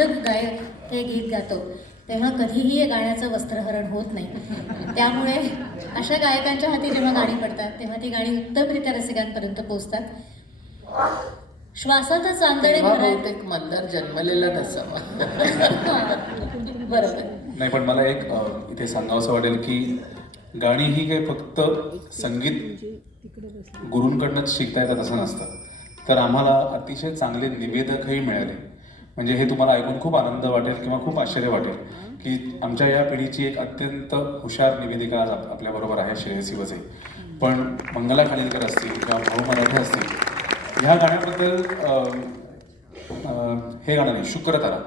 दिग्दर्शक गायक हे गीत गातो तेव्हा कधीही हे गाण्याचं वस्त्रहरण होत नाही. त्यामुळे अशा गायकांच्या हाती जेव्हा गाणी पडतात तेव्हा ती गाणी उत्तमरित्या रसिकांपर्यंत पोहोचतात. श्वासातच चांदणे बहुतेक मंदार जन्मलेला नसावा. बरोबर. नाही, पण मला एक इथे सांगावंसं वाटेल की गाणी ही काही फक्त संगीत गुरूंकडनंच शिकता येतात असं नसतं. तर आम्हाला अतिशय चांगले निवेदकही मिळाले. म्हणजे हे तुम्हाला ऐकून खूप आनंद वाटेल किंवा खूप आश्चर्य वाटेल की आमच्या या पिढीची एक अत्यंत हुशार निवेदिका आज आपल्याबरोबर आहे, श्रेयसी वझई. पण मंगला खालीलकर असतील किंवा भाऊ मराठे असतील, ह्या गाण्याबद्दल हे गाणं नाही, शुक्रतारा,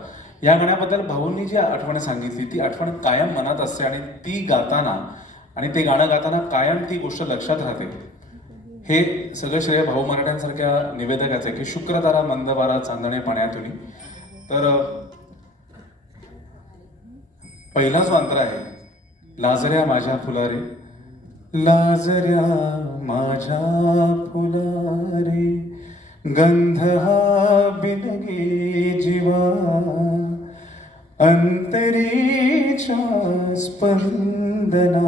या गाण्याबद्दल भाऊंनी जी आठवण सांगितली ती आठवण कायम मनात असते आणि ती गाताना आणि ते गाणं गाताना कायम ती गोष्ट लक्षात राहते. हे सगळं श्रेय भाऊ मराठ्यांसारख्या निवेदकाचं आहे की शुक्रतारा मंदवारा चांदणे पाण्यातुनी. तर पहिला जो अंतरा आहे, लाजऱ्या माझ्या फुलारे, लाजऱ्या माझ्या फुलारे, गंध हा बिनगे जीवा, अंतरीच्या स्पंदनाने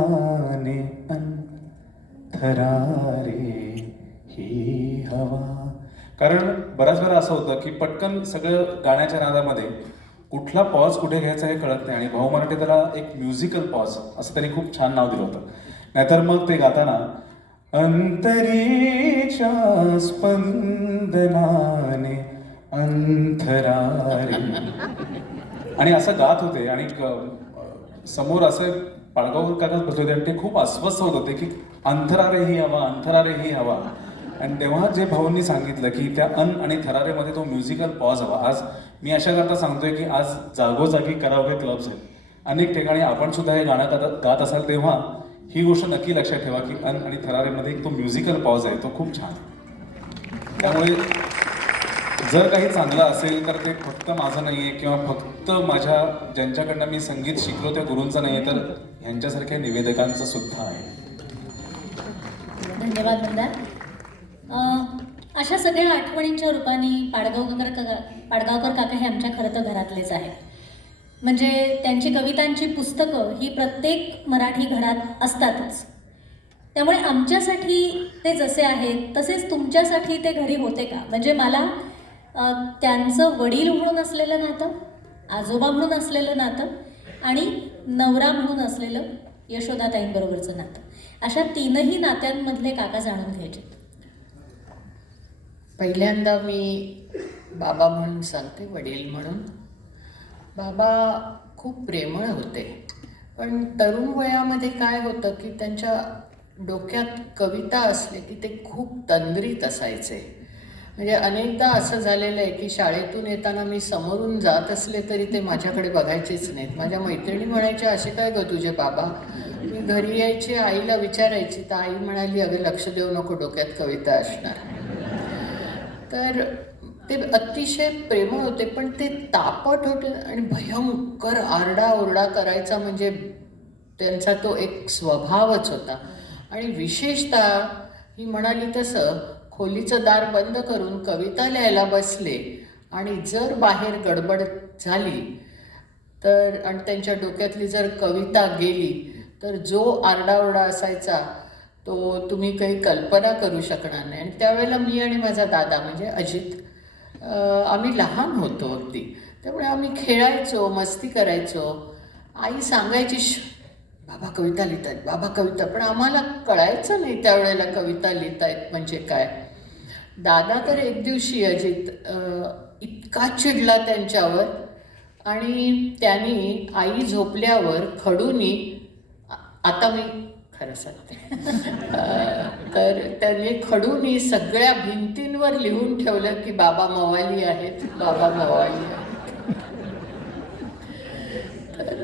अंतरारे ही हवा. कारण बऱ्याच वेळा असं होतं की पटकन सगळं गाण्याच्या नादामध्ये कुठला पॉज कुठे घ्यायचा हे कळत नाही आणि भाऊ मराठे त्याला एक म्युझिकल पॉज असं त्यांनी खूप छान नाव दिलं होतं. नाहीतर मग ते गाताना अंतरीच्या स्पंदनाने अंतरारे आणि असं गात होते आणि समोर असे पाडगावकर काका बसले होते आणि ते खूप अस्वस्थ होत होते की अंतरारे ही हवा, अंतरारे ही हवा. आणि तेव्हा जे भाऊंनी सांगितलं की त्या आणि थरारेमध्ये तो म्युझिकल पॉज हवा. आज मी अशा करता सांगतोय की आज जागोजागी करावगे क्लब्स आहेत, अनेक ठिकाणी आपण सुद्धा हे गाणं गात असाल तेव्हा ही गोष्ट नक्की लक्षात ठेवा की आणि थरारेमध्ये एक तो म्युझिकल पॉज आहे, तो खूप छान. त्यामुळे जर काही चांगलं असेल तर ते फक्त माझं नाही आहे किंवा फक्त माझ्या ज्यांच्याकडनं मी संगीत शिकलो त्या गुरूंचं नाही आहे, तर ह्यांच्यासारख्या निवेदकांचं सुद्धा आहे. धन्यवाद मंदार. अशा सगळ्या आठवणींच्या रूपाने पाडगावकर काका हे आमच्या खरं तर घरातलेच आहेत. म्हणजे त्यांची कवितांची पुस्तकं ही प्रत्येक मराठी घरात असतातच. त्यामुळे आमच्यासाठी ते जसे आहेत तसेच तुमच्यासाठी ते घरी होते का? म्हणजे मला त्यांचं वडील म्हणून असलेलं नातं, आजोबा म्हणून असलेलं नातं आणि नवरा म्हणून असलेलं यशोदाताईंबरोबरचं नातं, अशा तीनही नात्यांमधले काका जाणून घ्यायचे. पहिल्यांदा मी बाबा म्हणून सांगते, वडील म्हणून. बाबा खूप प्रेमळ होते, पण तरुण वयामध्ये काय होतं की त्यांच्या डोक्यात कविता असले की ते खूप तंद्रीत असायचे. म्हणजे अनेकदा असं झालेलं आहे की शाळेतून येताना मी समोरून जात असले तरी ते माझ्याकडे बघायचेच नाहीत. माझ्या मैत्रिणी म्हणायच्या, असे काय गं तुझे बाबा? मी घरी यायची, आईला विचारायची, तर आई म्हणाली, अगं लक्ष देऊ नको, डोक्यात कविता असणार. तर ते अतिशय प्रेमळ होते, पण ते तापट होते आणि भयंकर आरडाओरडा करायचा म्हणजे त्यांचा तो एक स्वभावच होता. आणि विशेषतः ही म्हणाली तसं खोलीचं दार बंद करून कविता लिहायला बसले आणि जर बाहेर गडबड झाली तर आणि त्यांच्या डोक्यातली जर कविता गेली तर जो आरडाओरडा असायचा तो तुम्ही काही कल्पना करू शकणार नाही. आणि त्यावेळेला मी आणि माझा दादा म्हणजे अजित, आम्ही लहान होतो अगदी, त्यामुळे आम्ही खेळायचो, मस्ती करायचो. आई सांगायची, बाबा कविता लिहित आहेत, बाबा कविता, पण आम्हाला कळायचं नाही त्यावेळेला कविता लिहित आहेत म्हणजे काय. दादा तर एक दिवशी अजित इतका चिडला त्यांच्यावर आणि त्यांनी आई झोपल्यावर खडूनी, आता मी खरं सांगते, तर त्यांनी खडूनी सगळ्या भिंतींवर लिहून ठेवलं की बाबा मवाली आहेत, बाबा मवाली आहेत. तर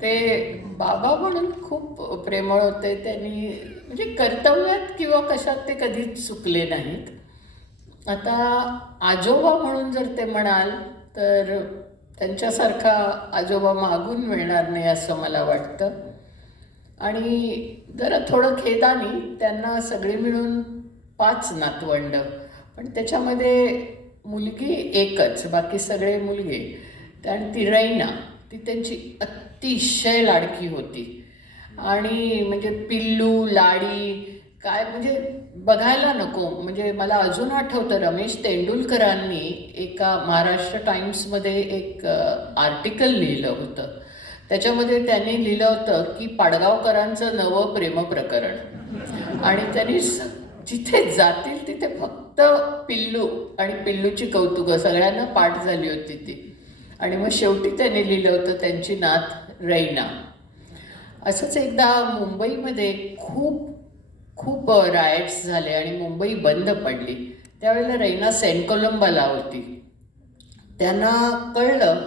ते बाबा म्हणून खूप प्रेमळ होते. त्यांनी म्हणजे कर्तव्यात किंवा कशात ते कधीच चुकले नाहीत. आता आजोबा म्हणून जर ते म्हणाल तर त्यांच्यासारखा आजोबा मागून मिळणार नाही असं मला वाटतं. आणि जरा थोडं खेदानी त्यांना सगळी मिळून 5 नातवंड, पण त्याच्यामध्ये मुलगी एकच, बाकी सगळे मुलगे. आणि ती रैना, ती त्यांची अतिशय लाडकी होती. आणि म्हणजे पिल्लू, लाडी, काय म्हणजे बघायला नको. म्हणजे मला अजून आठवतं, रमेश तेंडुलकरांनी एका महाराष्ट्र टाइम्समध्ये एक आर्टिकल लिहिलं होतं. त्याच्यामध्ये त्यांनी लिहिलं होतं की पाडगावकरांचं नवं प्रेमप्रकरण. आणि त्यांनी जिथे जातील तिथे फक्त पिल्लू आणि पिल्लूची कौतुकं, सगळ्यांना पाठ झाली होती ती. आणि मग शेवटी त्यांनी लिहिलं होतं त्यांची नात रैना. असंच एकदा मुंबईमध्ये खूप खूप रायट्स झाले आणि मुंबई बंद पडली. त्यावेळेला रैना सेंट कोलंबाला होती. त्यांना कळलं,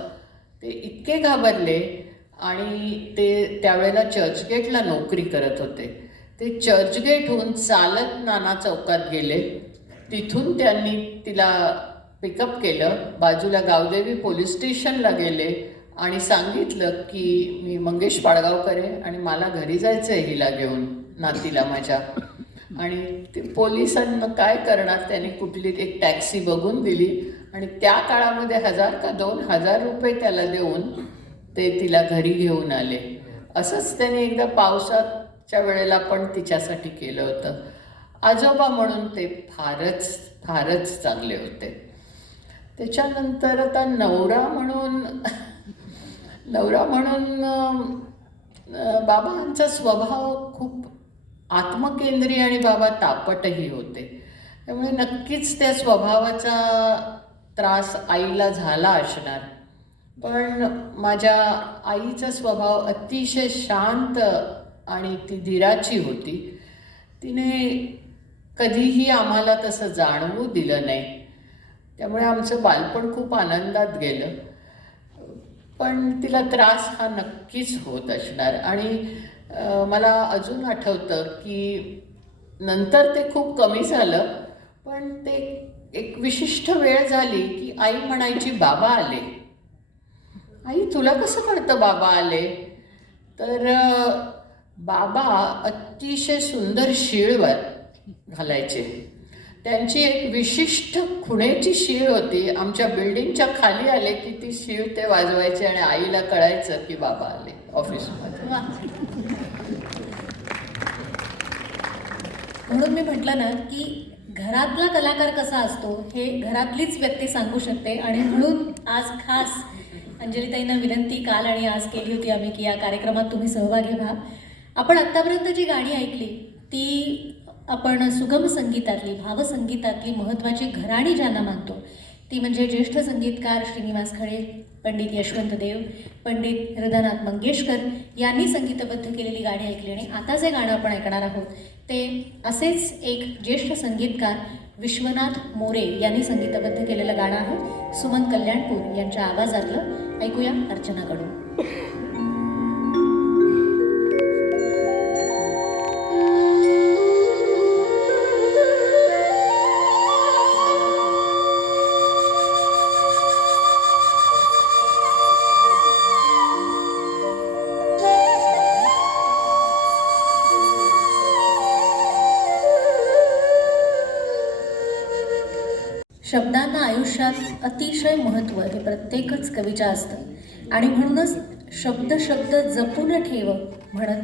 ते इतके घाबरले आणि ते त्यावेळेला चर्चगेटला नोकरी करत होते. ते चर्चगेटहून चालत नाना चौकात गेले. तिथून त्यांनी तिला पिकअप केलं, बाजूला गावदेवी पोलीस स्टेशनला गेले आणि सांगितलं की मी मंगेश पाडगावकर आहे आणि मला घरी जायचं आहे हिला घेऊन, नातीला माझ्या. आणि ते पोलिसांना काय करणार, त्यांनी कुठली एक टॅक्सी बघून दिली आणि त्या काळामध्ये 1000 का 2000 रुपये त्याला देऊन ते तिला घरी घेऊन आले. असंच त्यांनी एकदा पावसाच्या वेळेला पण तिच्यासाठी केलं होतं. आजोबा म्हणून ते फारच फारच चांगले होते. त्याच्यानंतर आता नवरा म्हणून बाबांचा स्वभाव खूप आत्मकेंद्रीय आणि बाबा तापटही होते. त्यामुळे नक्कीच त्या स्वभावाचा त्रास आईला झाला असणार. पण माझ्या आईचा स्वभाव अतिशय शांत आणि ती धीराची होती. तिने कधीही आम्हाला तसं जाणवू दिलं नाही. त्यामुळे आमचं बालपण खूप आनंदात गेलं. पण तिला त्रास हा नक्कीच होत असणार. आणि मला अजून आठवतं की नंतर ते खूप कमी झालं, पण ते एक विशिष्ट वेळ झाली की आई म्हणायची, बाबा आले. आई तुला कसं कळतं बाबा आले? तर बाबा अतिशय सुंदर शीळवर घालायचे. त्यांची एक विशिष्ट खुणेची शीळ होती. आमच्या बिल्डिंगच्या खाली आले की ती शीळ ते वाजवायचे आणि आईला कळायचं की बाबा आले ऑफिसमध्ये. म्हणून मी म्हटलं ना की घरातला कलाकार कसा असतो हे घरातलीच व्यक्ती सांगू शकते. आणि म्हणून आज खास अंजलीताईंना विनंती काल आणि आज केली होती आम्ही की या कार्यक्रमात तुम्ही सहभागी व्हा. आपण आत्तापर्यंत जी गाणी ऐकली ती आपण सुगम संगीतातली, भावसंगीतातली महत्त्वाची घराणी ज्यांना मानतो ती म्हणजे ज्येष्ठ संगीतकार श्रीनिवास खळे, पंडित यशवंत देव, पंडित हृदयनाथ मंगेशकर यांनी संगीतबद्ध केलेली गाणी ऐकली. आणि आता जे गाणं आपण ऐकणार आहोत ते असेच एक ज्येष्ठ संगीतकार विश्वनाथ मोरे यांनी संगीतबद्ध केलेलं गाणं आहे. सुमन कल्याणपूर यांच्या आवाजातलं ऐकूया अर्चनाकडून. शब्दांना आयुष्यात अतिशय महत्त्व हे प्रत्येकच कवीच्या असतं आणि म्हणूनच शब्द शब्द जपून ठेव म्हणत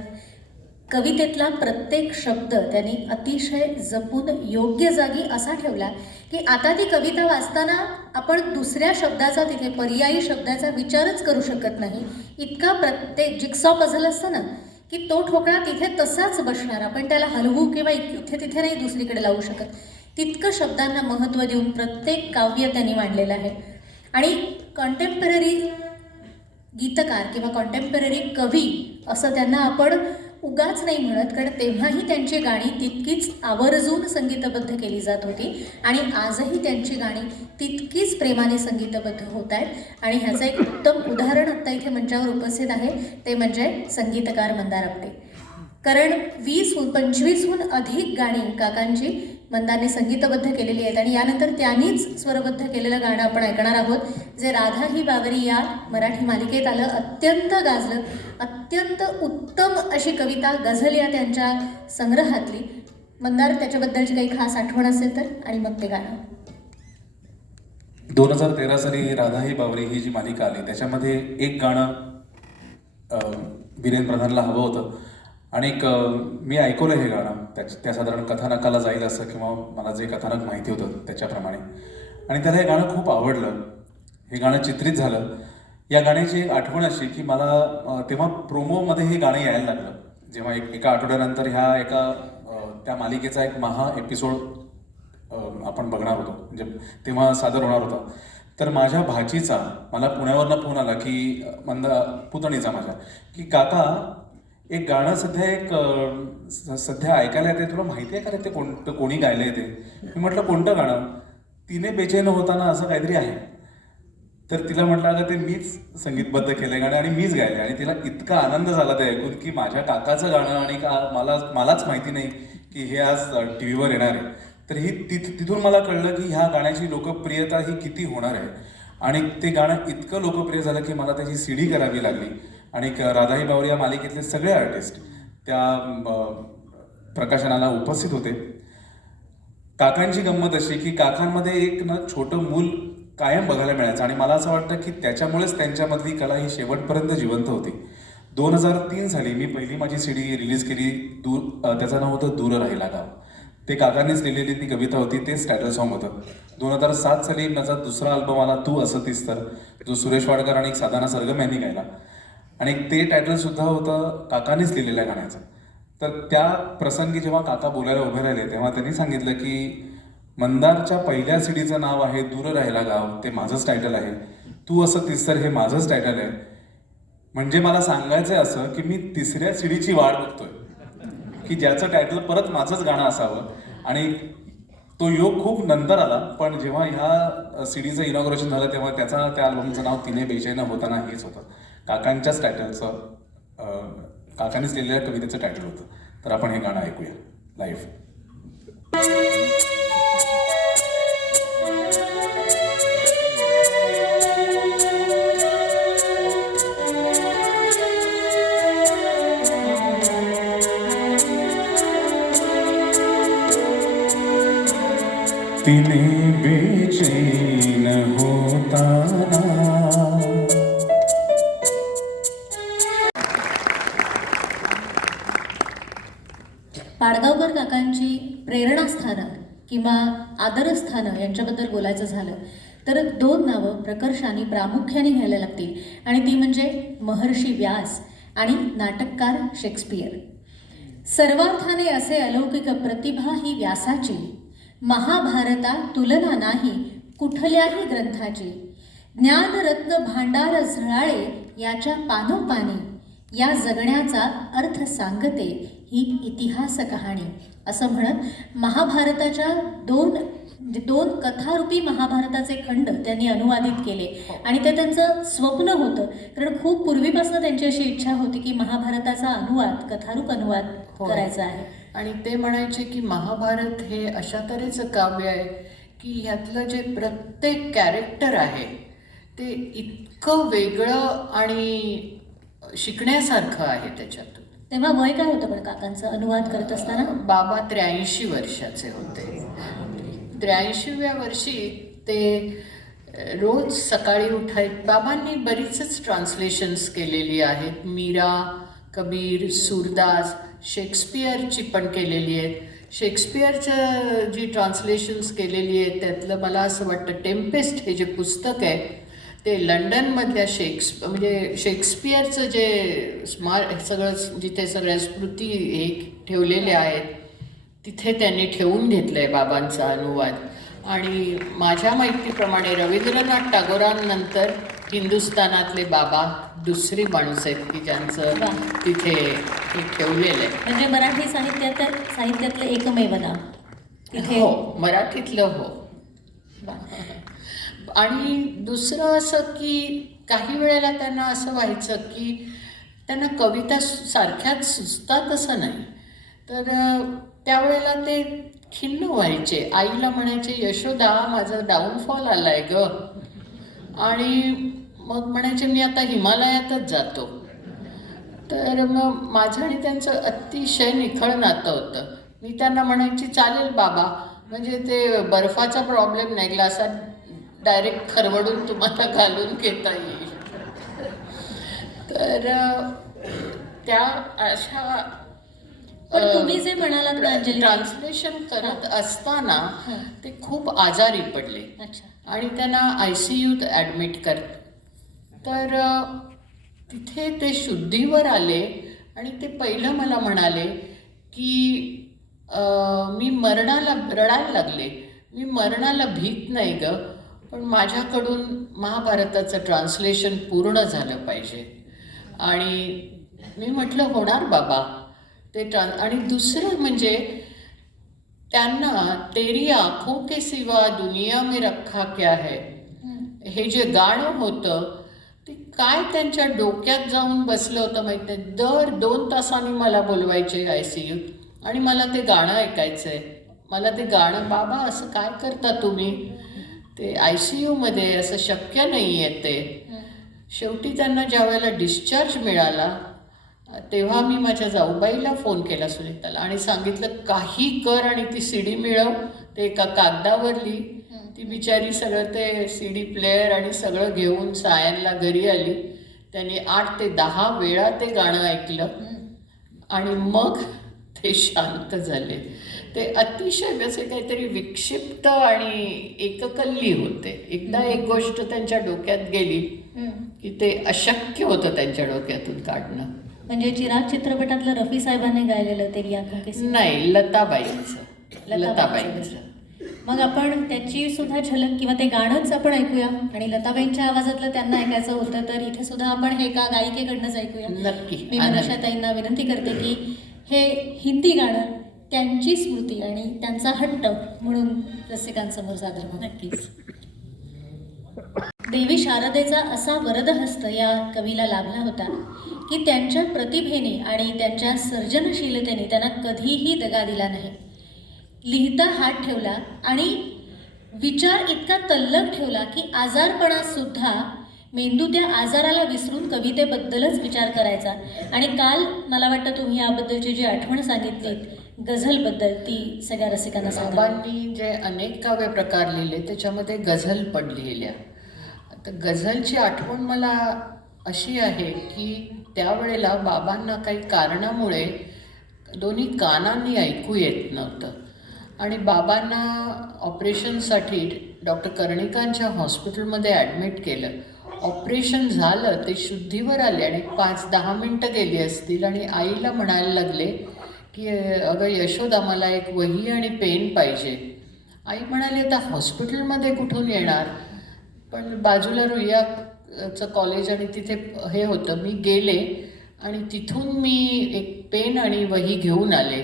कवितेतला प्रत्येक शब्द त्यांनी अतिशय जपून योग्य जागी असा ठेवला की आता ती कविता वाचताना आपण दुसऱ्या शब्दाचा, तिथे पर्यायी शब्दाचा विचारच करू शकत नाही. इतका प्रत्येक जिक्सॉ पझल असतं ना की तो ठोकळा तिथे तसाच बसणार. आपण त्याला हलवू किंवा इथे तिथे नाही दुसरीकडे लावू शकत. तितकं शब्दांना महत्त्व देऊन प्रत्येक काव्य त्यांनी मांडलेलं आहे. आणि कॉन्टेम्पररी गीतकार किंवा कॉन्टेम्पररी कवी असं त्यांना आपण उगाच नाही म्हणत, कारण तेव्हाही त्यांची गाणी तितकीच आवर्जून संगीतबद्ध केली जात होती आणि आजही त्यांची गाणी तितकीच प्रेमाने संगीतबद्ध होत आहेत. आणि ह्याचं एक उत्तम उदाहरण आत्ता इथे मंचावर उपस्थित आहे, ते म्हणजे संगीतकार मंदार आपटे. कारण 20-25हून अधिक गाणी काकांची मंदारने संगीतबद्ध केलेली आहेत आणि यानंतर त्यांनीच स्वरबद्ध केलेलं गाणं आपण ऐकणार आहोत, जे राधा ही बावरी या मराठी मालिकेत आलं. अत्यंत गाजलं, अत्यंत उत्तम अशी कविता गझल या त्यांच्या संग्रहातली. मंदार त्याच्याबद्दलची काही खास आठवण असेल तर आणि मग ते गाणं. 2013 साली राधा ही बावरी ही जी मालिका आली त्याच्यामध्ये एक गाणं वीरेंद्र प्रधानला हवं होतं आणि मी ऐकवलं हे गाणं त्या साधारण कथानकाला जाईल असं किंवा मला जे कथानक माहिती होतं त्याच्याप्रमाणे आणि त्याला हे गाणं खूप आवडलं. हे गाणं चित्रित झालं. या गाण्याची एक आठवण अशी की मला तेव्हा प्रोमोमध्ये हे गाणं यायला लागलं. जेव्हा एका आठवड्यानंतर त्या मालिकेचा एक एपिसोड आपण बघणार होतो म्हणजे तेव्हा सादर होणार होता. तर माझ्या भाचीचा मला पुण्यावरनं फोन आला की पुतणीचा माझ्या की काका एक गाणं सध्या ऐकायला येते, तुला माहिती आहे का रे ते कोणी गायलं आहे ते? मी म्हटलं कोणतं गाणं? तिने बेचैन होताना असं काहीतरी आहे. तर तिला म्हटलं अगं ते मीच संगीतबद्ध केलं गाणं आणि मीच गायलं आणि तिला इतका आनंद झाला ते ऐकून की माझ्या काकाचं गाणं आणि मलाच माहिती नाही की हे आज टी व्हीवर येणार आहे. तर तिथून मला कळलं की ह्या गाण्याची लोकप्रियता ही किती होणार आहे आणि ते गाणं इतकं लोकप्रिय झालं की मला त्याची CD करावी लागली आणि राधाई बावरी या मालिकेतले सगळे आर्टिस्ट त्या प्रकाशनाला उपस्थित होते. काकांची गंमत अशी की काकांमध्ये एक छोटं मूल कायम बघायला मिळायचं आणि मला असं वाटतं की त्याच्यामुळेच त्यांच्यामधली कला ही शेवटपर्यंत जिवंत होती. 2003 साली मी पहिली माझी CD रिलीज केली. त्याचं नाव होतं दूर राहिला गाव. ते काकांनीच लिहिलेली ती कविता होती, तेच टायटल सॉन्ग होतं. 2007 साली माझा दुसरा अल्बम आला तू असतीस तर, जो सुरेश वाडकर आणि साधना सरगम यांनी गायला आणि ते टायटलसुद्धा होतं काकांनीच लिहिलेल्या गाण्याचं. तर त्या प्रसंगी जेव्हा काका बोलायला उभे राहिले तेव्हा त्यांनी सांगितलं की मंदारच्या पहिल्या CDचं नाव आहे दूर राहिला गाव, ते माझंच टायटल आहे. तू असतीस तर हे माझंच टायटल आहे. म्हणजे मला सांगायचं आहे असं की मी तिसऱ्या CDची वाट बघतोय की ज्याचं टायटल परत माझंच गाणं असावं आणि तो योग खूप नंतर आला. पण जेव्हा ह्या CDचं इनॉग्रेशन झालं तेव्हा त्या अल्बमचं नाव तिने बेचैन होताना हेच होतं. काकांच्याच टायटलचं काकांनीच लिहिलेल्या कवितेचं टायटल होतं. तर आपण हे गाणं ऐकूया लाईव्ह. तिने बेचैन होताना. पाडगावकर काकांची प्रेरणास्थानं किंवा आदरस्थानं यांच्याबद्दल बोलायचं झालं तर 2 नावं प्रकर्षाने प्रामुख्याने घ्यायला लागतील आणि ती म्हणजे महर्षी व्यास आणि नाटककार शेक्सपियर. सर्वार्थाने असे अलौकिक प्रतिभा ही व्यासाची, महाभारता तुलना नाही कुठल्याही ग्रंथाची. ज्ञानरत्न भांडार झळाळे याच्या पानोपानी, या जगण्याचा अर्थ सांगते ही इतिहास कहाणी. असं म्हणत महाभारताच्या दोन कथारूपी महाभारताचे खंड त्यांनी अनुवादित केले आणि ते त्यांचं स्वप्न होतं. कारण खूप पूर्वीपासून त्यांची अशी इच्छा होती की महाभारताचा कथारूप अनुवाद करायचा आहे. आणि ते म्हणायचे की महाभारत हे अशा तऱ्हेचं काव्य आहे की ह्यातलं जे प्रत्येक कॅरेक्टर आहे ते इतकं वेगळं आणि शिकण्यासारखं आहे त्याच्यातून. तेव्हा वय काय होतं पण काकांचं अनुवाद करत असताना? बाबा 83 वर्षाचे होते. 83व्या वर्षी ते रोज सकाळी बाबांनी बरीचच ट्रान्सलेशन्स केलेली आहेत. मीरा, कबीर, सूरदास, शेक्सपियरची पण केलेली आहेत. शेक्सपियरचं जी ट्रान्सलेशन्स केलेली आहेत त्यातलं मला असं वाटतं टेम्पेस्ट हे जे पुस्तक आहे ते लंडनमधल्या म्हणजे शेक्सपियरचं जे सगळं जिथे सगळ्या स्मृती हे ठेवलेल्या आहेत तिथे त्यांनी ठेवून घेतलं आहे बाबांचा अनुवाद. आणि माझ्या माहितीप्रमाणे रवींद्रनाथ टागोरांनंतर हिंदुस्थानातले बाबा दुसरी माणूस आहेत की ज्यांचं तिथे हे ठेवलेलं आहे. म्हणजे मराठी साहित्यातलं एकमेव नाव तिथे. हो, मराठीतलं हो. आणि दुसरं असं की काही वेळेला त्यांना असं व्हायचं की त्यांना कविता सारख्याच सुचतात असं नाही. तर त्यावेळेला ते खिन्न व्हायचे. आईला म्हणायचे यशोदा माझा डाऊनफॉल आला आहे ग. आणि मग म्हणायचे मी आता हिमालयातच जातो. तर मग माझं आणि त्यांचं अतिशय निखळ नातं होतं. मी त्यांना म्हणायची चालेल बाबा, म्हणजे ते बर्फाचा प्रॉब्लेम नाही, ग्लासात डायरेक्ट खरवडून तुम्हाला घालून घेता येईल. तर त्या अशा पण तुम्ही जे म्हणालात ना अंजली, ट्रान्सलेशन करत असताना हां. ते खूप आजारी पडले अच्छा. आणि त्यांना ICUत ॲडमिट तर तिथे ते शुद्धीवर आले आणि ते पहिलं मला म्हणाले की मी मरणाला रडायला लागले, मी मरणाला भीत नाही ग, पण माझ्याकडून महाभारताचं ट्रान्सलेशन पूर्ण झालं पाहिजे. आणि मी म्हटलं होणार बाबा ते आणि दुसरं म्हणजे त्यांना तेरी आँखों के सिवा दुनिया में रखा क्या है हे जे गाणं होतं ते काय त्यांच्या डोक्यात जाऊन बसलं होतं माहीत नाही. दर 2 तासांनी मला बोलवायचे ICUत आणि मला ते गाणं ऐकायचं आहे, मला ते गाणं. बाबा असं काय करता तुम्ही, ते ICUमध्ये असं शक्य नाही आहे ते. शेवटी त्यांना ज्या वेळेला डिस्चार्ज मिळाला तेव्हा मी माझ्या जाऊबाईला फोन केला सुनीताला आणि सांगितलं काही कर आणि ती CD मिळव. ते एका कागदावर लिही. ती बिचारी सगळं ते CD प्लेअर आणि सगळं घेऊन सायनला घरी आली. त्यांनी 8 ते 10 वेळा ते गाणं ऐकलं आणि मग ते शांत झाले. ते अतिशय असे काहीतरी विक्षिप्त आणि एककल्ली होते. एकदा एक गोष्ट त्यांच्या डोक्यात गेली की ते अशक्य होतं त्यांच्या डोक्यातून काढणं. म्हणजे चिराग चित्रपटातलं रफी साहेबांनी गायलेलं तेरी आँखों के सिवा. नाही, लताबाईंचं. मग आपण त्याची सुद्धा झलक किंवा ते गाणंच आपण ऐकूया. आणि लताबाईंच्या आवाजातलं त्यांना ऐकायचं होतं तर इथे सुद्धा आपण हे एका गायिकेकडनंच ऐकूया. नक्की. मी मनुषाताईंना विनंती करते की हे हिंदी गाणं त्यांची स्मृती आणि त्यांचा हट्ट म्हणून रसिकांसमोर सादर होतं. नक्कीच. देवी शारदेचा असा वरदहस्त या कवीला लाभला होता की त्यांच्या प्रतिभेने आणि त्यांच्या सर्जनशीलतेने त्यांना कधीही दगा दिला नाही. लिहिता हात ठेवला आणि विचार इतका तल्लख ठेवला की आजारपणात सुद्धा मेंदू त्या आजाराला विसरून कवितेबद्दलच विचार करायचा. आणि काल मला वाटतं तुम्ही याबद्दलची जी आठवण सांगितलीत गझलबद्दल ती सगळ्या रसिकांना सांगा. बाबांनी जे अनेक काव्य प्रकार लिहिले त्याच्यामध्ये गझल पण लिहिल्या. तर गझलची आठवण मला अशी आहे की त्यावेळेला बाबांना काही कारणामुळे दोन्ही कानांनी ऐकू येत नव्हतं आणि बाबांना ऑपरेशनसाठी डॉक्टर कर्णिकांच्या हॉस्पिटलमध्ये ॲडमिट केलं. ऑपरेशन झालं, ते शुद्धीवर आले आणि 5-10 मिनटं गेली असतील आणि आईला म्हणायला लागले की अगं यशोदा मला एक वही आणि पेन पाहिजे. आई म्हणाली आता हॉस्पिटलमध्ये कुठून येणार, पण बाजूला रुईयाचं कॉलेज आणि तिथे हे होतं. मी गेले आणि तिथून मी एक पेन आणि वही घेऊन आले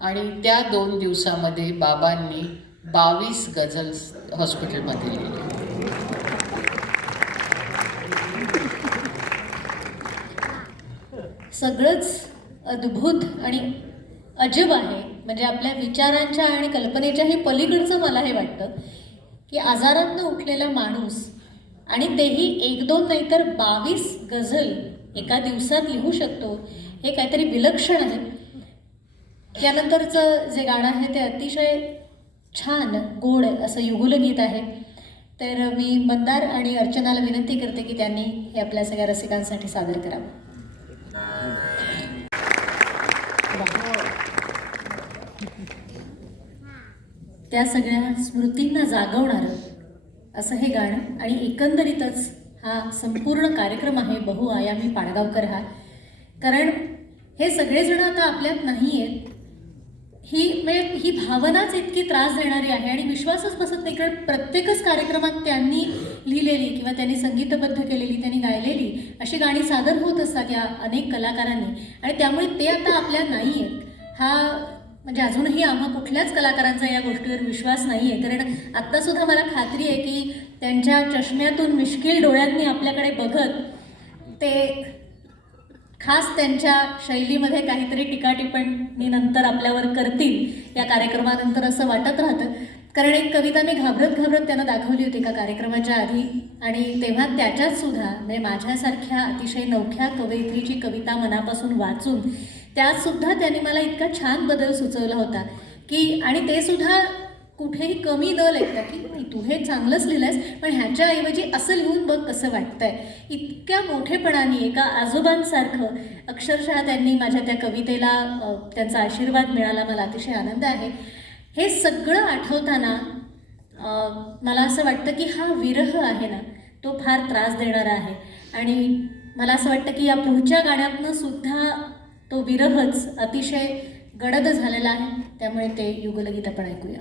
आणि त्या 2 दिवसामध्ये बाबांनी 22 गझल हॉस्पिटलमध्ये लिहिले. सगळंच अद्भुत आणि अजब आहे. म्हणजे आपल्या विचारांच्या आणि कल्पनेच्याही पलीकडचं मला हे वाटतं की आजारातनं उठलेला माणूस आणि तेही 1-2 नाही तर 22 गझल एका दिवसात लिहू शकतो हे काहीतरी विलक्षण आहे. त्यानंतरचं जे गाणं आहे ते अतिशय छान गोड असं युगुल गीत आहे. तर मी मंदार आणि अर्चनाला विनंती करते की त्यांनी हे आपल्या सगळ्या रसिकांसाठी सादर करावं. त्या सगळ्या स्मृतींना जागवणारं असं हे गाणं आणि एकंदरीतच हा संपूर्ण कार्यक्रम आहे बहुआयामी पाडगावकर हा. कारण हे सगळेजण आता आपल्यात नाही आहेत. ही भावनाच इतकी त्रास देणारी आहे आणि विश्वासच बसत नाही. कारण प्रत्येकच कार्यक्रमात त्यांनी लिहिलेली किंवा त्यांनी संगीतबद्ध केलेली, त्यांनी गायलेली अशी गाणी सादर होत असतात या अनेक कलाकारांनी आणि त्यामुळे ते आता आपल्या नाही आहेत. हा म्हणजे अजूनही आम्हा कुठल्याच कलाकारांचा या गोष्टीवर विश्वास नाही आहे. कारण आत्तासुद्धा मला खात्री आहे की त्यांच्या चष्म्यातून मिश्किल डोळ्यांनी आपल्याकडे बघत ते खास त्यांच्या शैलीमध्ये काहीतरी टीकाटिप्पणी नंतर आपल्यावर करतील या कार्यक्रमानंतर असं वाटत राहतं. कारण एक कविता मी घाबरत त्यांना दाखवली होती एका कार्यक्रमाच्या आधी आणि तेव्हा त्याच्यातसुद्धा म्हणजे माझ्यासारख्या अतिशय नवख्या कवयित्रीची कविता मनापासून वाचून त्यातसुद्धा त्यांनी मला इतका छान बदल सुचवला होता की आणि ते सुद्धा कुठेही कमी न लेखता की नाही तू हे चांगलंच लिहिलंयस पण ह्याच्याऐवजी असं लिहून बघ कसं वाटतंय, इतक्या मोठेपणाने एका आजोबांसारखं अक्षरशः त्यांनी माझ्या त्या कवितेला त्यांचा आशीर्वाद मिळाला. मला अतिशय आनंद आहे. हे सगळं आठवताना मला असं वाटतं की हा विरह आहे ना तो फार त्रास देणारा आहे आणि मला असं वाटतं की या पुढच्या गाण्यातनं सुद्धा तो विरहच अतिशय गडद झालेला आहे. त्यामुळे ते युगलगीत आपण ऐकूया.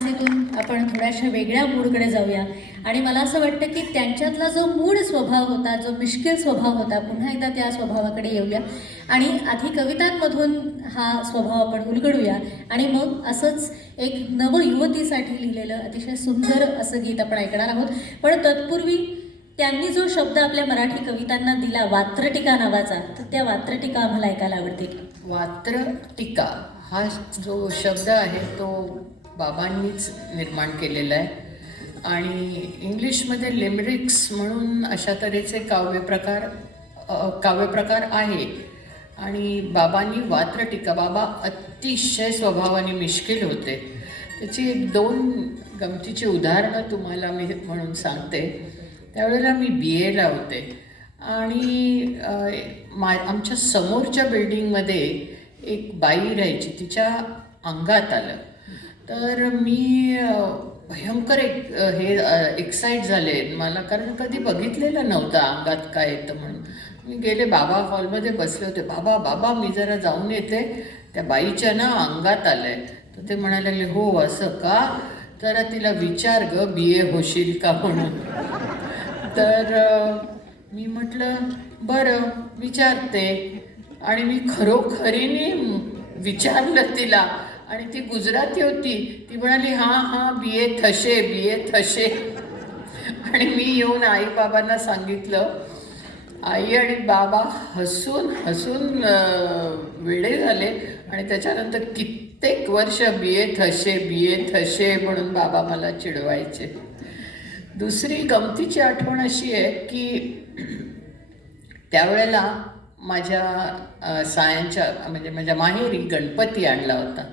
तिथून आपण थोड्याशा वेगळ्या मूडकडे जाऊया आणि मला असं वाटतं की त्यांच्यातला जो मूळ स्वभाव होता, जो मिश्किल स्वभाव होता, पुन्हा एकदा त्या स्वभावाकडे येऊया आणि आधी कवितांमधून हा स्वभाव आपण उलगडूया आणि मग असंच एक नवयुवतीसाठी लिहिलेलं अतिशय सुंदर असं गीत आपण ऐकणार आहोत. पण तत्पूर्वी त्यांनी जो शब्द आपल्या मराठी कवितांना दिला वात्रटिका नावाचा, तर त्या वात्रटिका आम्हाला ऐकायला आवडतील. वात्रटिका हा जो शब्द आहे तो बाबांनीच निर्माण केलेला आहे आणि इंग्लिशमध्ये लिमरिक्स म्हणून अशा तऱ्हेचे काव्यप्रकार आहे आणि बाबांनी वात्रटिका, बाबा अतिशय स्वभावाने मिश्किल होते. त्याची एक दोन गमतीची उदाहरणं तुम्हाला मी म्हणून सांगते. त्यावेळेला मी BAला होते आणि आमच्या समोरच्या बिल्डिंगमध्ये एक बाई राहायची. तिच्या अंगात आलं तर मी भयंकर एक्साईट झाले मला, कारण कधी बघितलेलं नव्हतं अंगात काय येतं म्हणून. मी गेले, बाबा हॉलमध्ये बसले होते. बाबा मी जरा जाऊन येते, त्या बाईच्या ना अंगात आलं आहे. तर ते म्हणायला लागले, हो असं का, जरा तिला विचार ग BA होशील का म्हणून. तर मी म्हटलं बरं विचारते आणि मी खरोखरीने विचारलं तिला आणि ती गुजराती होती. ती म्हणाली हां BA थशे. आणि मी येऊन आई बाबांना सांगितलं. आई आणि बाबा हसून वेडे झाले आणि त्याच्यानंतर कित्येक वर्ष BA थशे म्हणून बाबा मला चिडवायचे. दुसरी गमतीची आठवण अशी आहे की त्यावेळेला माझ्या सायांच्या म्हणजे माझ्या माहेरी गणपती आणला होता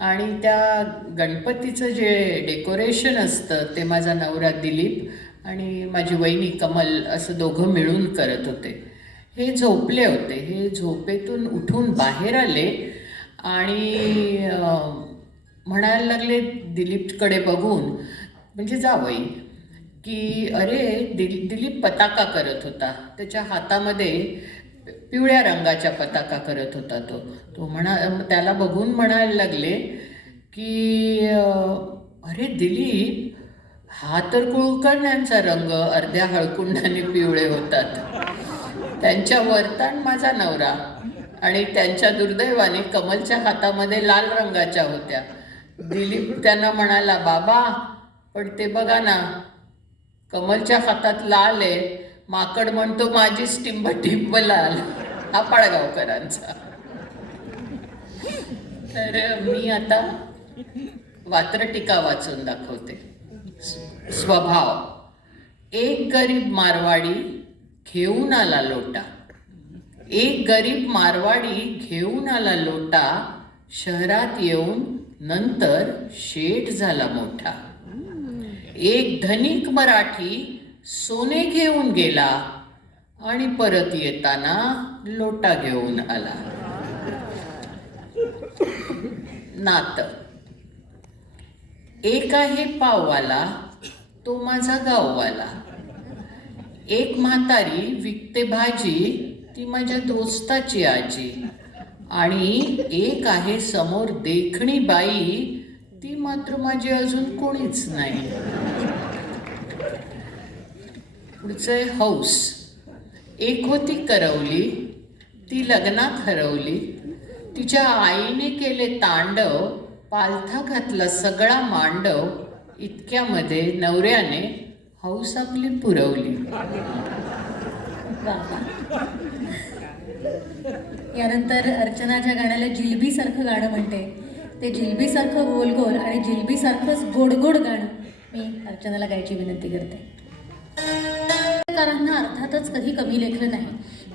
आणि त्या गणपतीचं जे डेकोरेशन असतं ते माझा नवरा दिलीप आणि माझी वहिनी कमल असं दोघं मिळून करत होते. हे झोपले होते. हे झोपेतून उठून बाहेर आले आणि म्हणायला लागले दिलीपकडे बघून, म्हणजे जावई, की अरे दिलीप पताका करत होता. त्याच्या हातामध्ये पिवळ्या रंगाच्या पताका करत होता तो त्याला बघून म्हणायला लागले की अरे दिलीप, हा तर कुळकर्ण्यांचा रंग अर्ध्या हळकुंडाने पिवळे होतात. त्यांच्या वरतान माझा नवरा आणि त्यांच्या दुर्दैवाने कमलच्या हातामध्ये लाल रंगाच्या होत्या. दिलीप त्यांना म्हणाला, बाबा पण ते बघा ना, कमलच्या हातात लाल आहे, माकड म्हणतो माझीच टिंब लाल. हा पाडगावकरांचा. तर मी आता वात्रटिका वाचून दाखवते. स्वभाव. एक गरीब मारवाडी घेऊन आला लोटा. एक गरीब मारवाडी घेऊन आला लोटा, शहरात येऊन नंतर शेठ झाला मोठा. एक धनिक मराठी सोने घेऊन गेला आणि परत येताना लोटा घेऊन आला. नातं. एक आहे पाववाला, तो माझा गाववाला. एक म्हातारी विकते भाजी, ती माझ्या दोस्ताची आजी. आणि एक आहे समोर देखणी बाई, ती मात्र माझी अजून कोणीच नाही. पुढचं हौस. एक होती करवली, ती लग्नात हरवली. तिच्या आईने केले तांडव, पालथा घातला सगळा मांडव. इतक्यामध्ये नवऱ्याने हौस आपली पुरवली. यानंतर अर्चनाच्या गाण्याला जिलबीसारखं गाणं म्हणते. ते जिलबीसारखं गोल गोल आणि जिलबीसारखंच गोड गोड गाणं मी अर्चनाला गायची विनंती करते. कलाकारांना अर्थातच कधी कमी लेखलं नाही,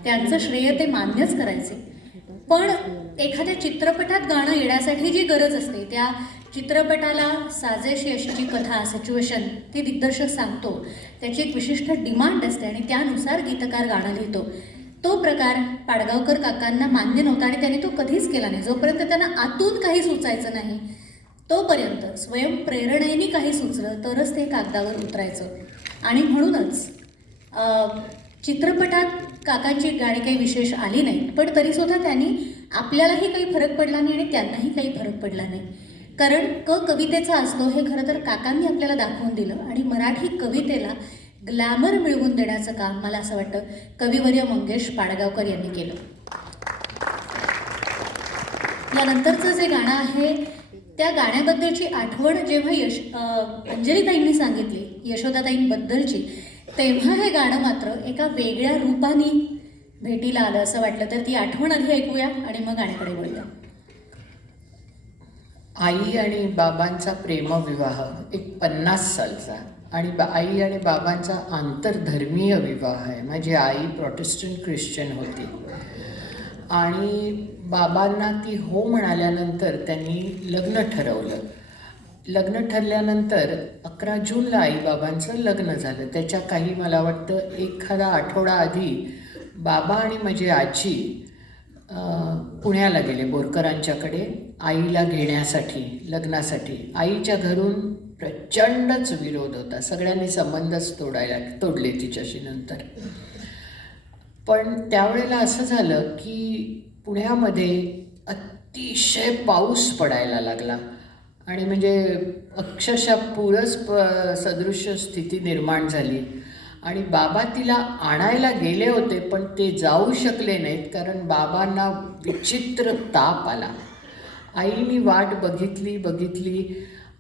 त्यांचं श्रेय ते मान्यच करायचे. पण एखाद्या चित्रपटात गाणं येण्यासाठी जी गरज असते, त्या चित्रपटाला साजेशी अशी जी कथा, सिच्युएशन ती दिग्दर्शक सांगतो, त्याची एक विशिष्ट डिमांड असते आणि त्यानुसार गीतकार गाणं लिहितो. तो प्रकार पाडगावकर काकांना मान्य नव्हता आणि त्यांनी तो कधीच केला नाही. जोपर्यंत त्यांना आतून काही सुचायचं नाही तोपर्यंत स्वयंप्रेरणेने काही सुचलं तरच ते कागदावर उतरायचं. आणि म्हणूनच चित्रपटात काकांची गाणी काही विशेष आली नाही, पण तरीसुद्धा त्यांनी आपल्यालाही काही फरक पडला नाही आणि त्यांनाही काही फरक पडला नाही. कारण कवितेचा असतो हे खरं तर काकांनी आपल्याला दाखवून दिलं आणि मराठी कवितेला ग्लॅमर मिळवून देण्याचं काम मला असं वाटतं कविवर्य मंगेश पाडगावकर यांनी केलं. यानंतरचं जे गाणं आहे त्या गाण्याबद्दलची आठवण जेव्हा अंजलीताईंनी सांगितली, यशोदाताईंबद्दलची, तेव्हा हे गाणं मात्र एका वेगळ्या रूपाने भेटीला आलं असं वाटलं. तर ती आठवण आधी ऐकूया आणि मग गाण्याकडे वळूया. आई आणि बाबांचा प्रेमविवाह एक 50 सालचा आणि आई आणि बाबांचा आंतरधर्मीय विवाह आहे. माझी आई प्रोटेस्टंट ख्रिश्चन होती आणि बाबांना ती हो म्हणाल्यानंतर त्यांनी लग्न ठरवलं. लग्न ठरल्यानंतर 11 जूनला आईबाबांचं लग्न झालं. त्याच्या काही मला वाटतं एखादा आठवडा आधी बाबा आणि माझी आजी पुण्याला गेले बोरकरांच्याकडे आईला घेण्यासाठी, लग्नासाठी. आईच्या घरून प्रचंडच विरोध होता. सगळ्यांनी संबंधच तोडले तिच्याशी नंतर. पण त्यावेळेला असं झालं की पुण्यामध्ये अतिशय पाऊस पडायला लागला आणि म्हणजे अक्षरशः पूरच सदृश्य स्थिती निर्माण झाली आणि बाबा तिला आणायला गेले होते पण ते जाऊ शकले नाहीत कारण बाबांना विचित्र ताप आला. आईनी वाट बघितली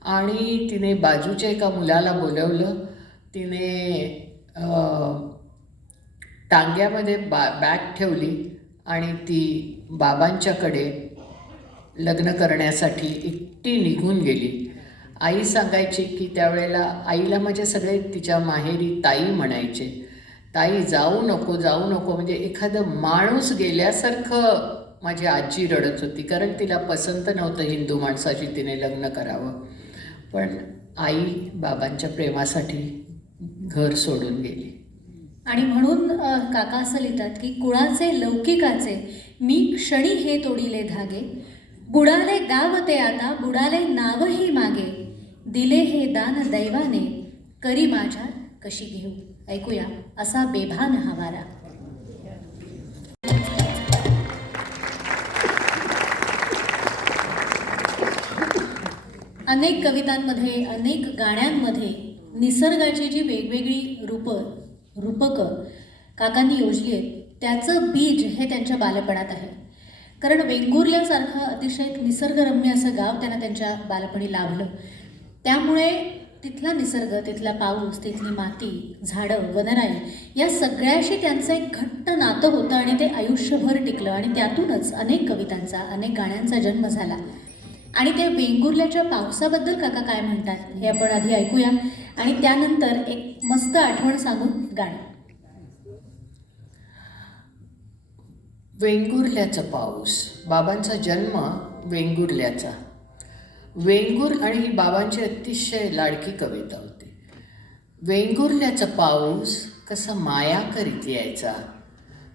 आणि तिने बाजूच्या एका मुलाला बोलवलं. तिने टांग्यामध्ये बॅग ठेवली आणि ती बाबांच्याकडे लग्न करण्यासाठी एकटी निघून गेली. आई सांगायची की त्यावेळेला आईला माझे सगळे तिच्या माहेरी ताई म्हणायचे. ताई जाऊ नको म्हणजे एखादं माणूस गेल्यासारखं माझी आजी रडत होती कारण तिला पसंत नव्हतं हिंदू माणसाशी तिने लग्न करावं. पण आई बाबांच्या प्रेमासाठी घर सोडून गेली. आणि म्हणून काका असं लिहितात की कुळाचे लौकिकाचे मी क्षणी हे तोडिले धागे, बुडाले गाव ते आता बुडाले नावही मागे, दिले हे दान दैवाने करी माझ्या कशी घेऊ. ऐकूया असा बेभान हवारा. अनेक कवितांमध्ये, अनेक गाण्यांमध्ये निसर्गाची जी वेगवेगळी रूपकं काकांनी योजली आहेत त्याचं बीज हे त्यांच्या बालपणात आहे. कारण वेंगुर्ल्यासारखं अतिशय निसर्गरम्य असं गाव त्यांना त्यांच्या बालपणी लाभलं. त्यामुळे तिथला निसर्ग, तिथला पाऊस, तिथली माती, झाडं, वनराई या सगळ्याशी त्यांचं एक घट्ट नातं होतं आणि ते आयुष्यभर टिकलं आणि त्यातूनच अनेक कवितांचा, अनेक गाण्यांचा जन्म झाला. आणि त्या वेंगुर्ल्याच्या पावसाबद्दल काका काय म्हणतात हे आपण आधी ऐकूया आणि त्यानंतर एक मस्त आठवण सांगून गाणं. वेंगुर्ल्याचा पाऊस. बाबांचा जन्म वेंगुर्ल्याचा. वेंगुर आणि ही बाबांची अतिशय लाडकी कविता होती. वेंगुर्ल्याचा पाऊस कसा माया करीत यायचा,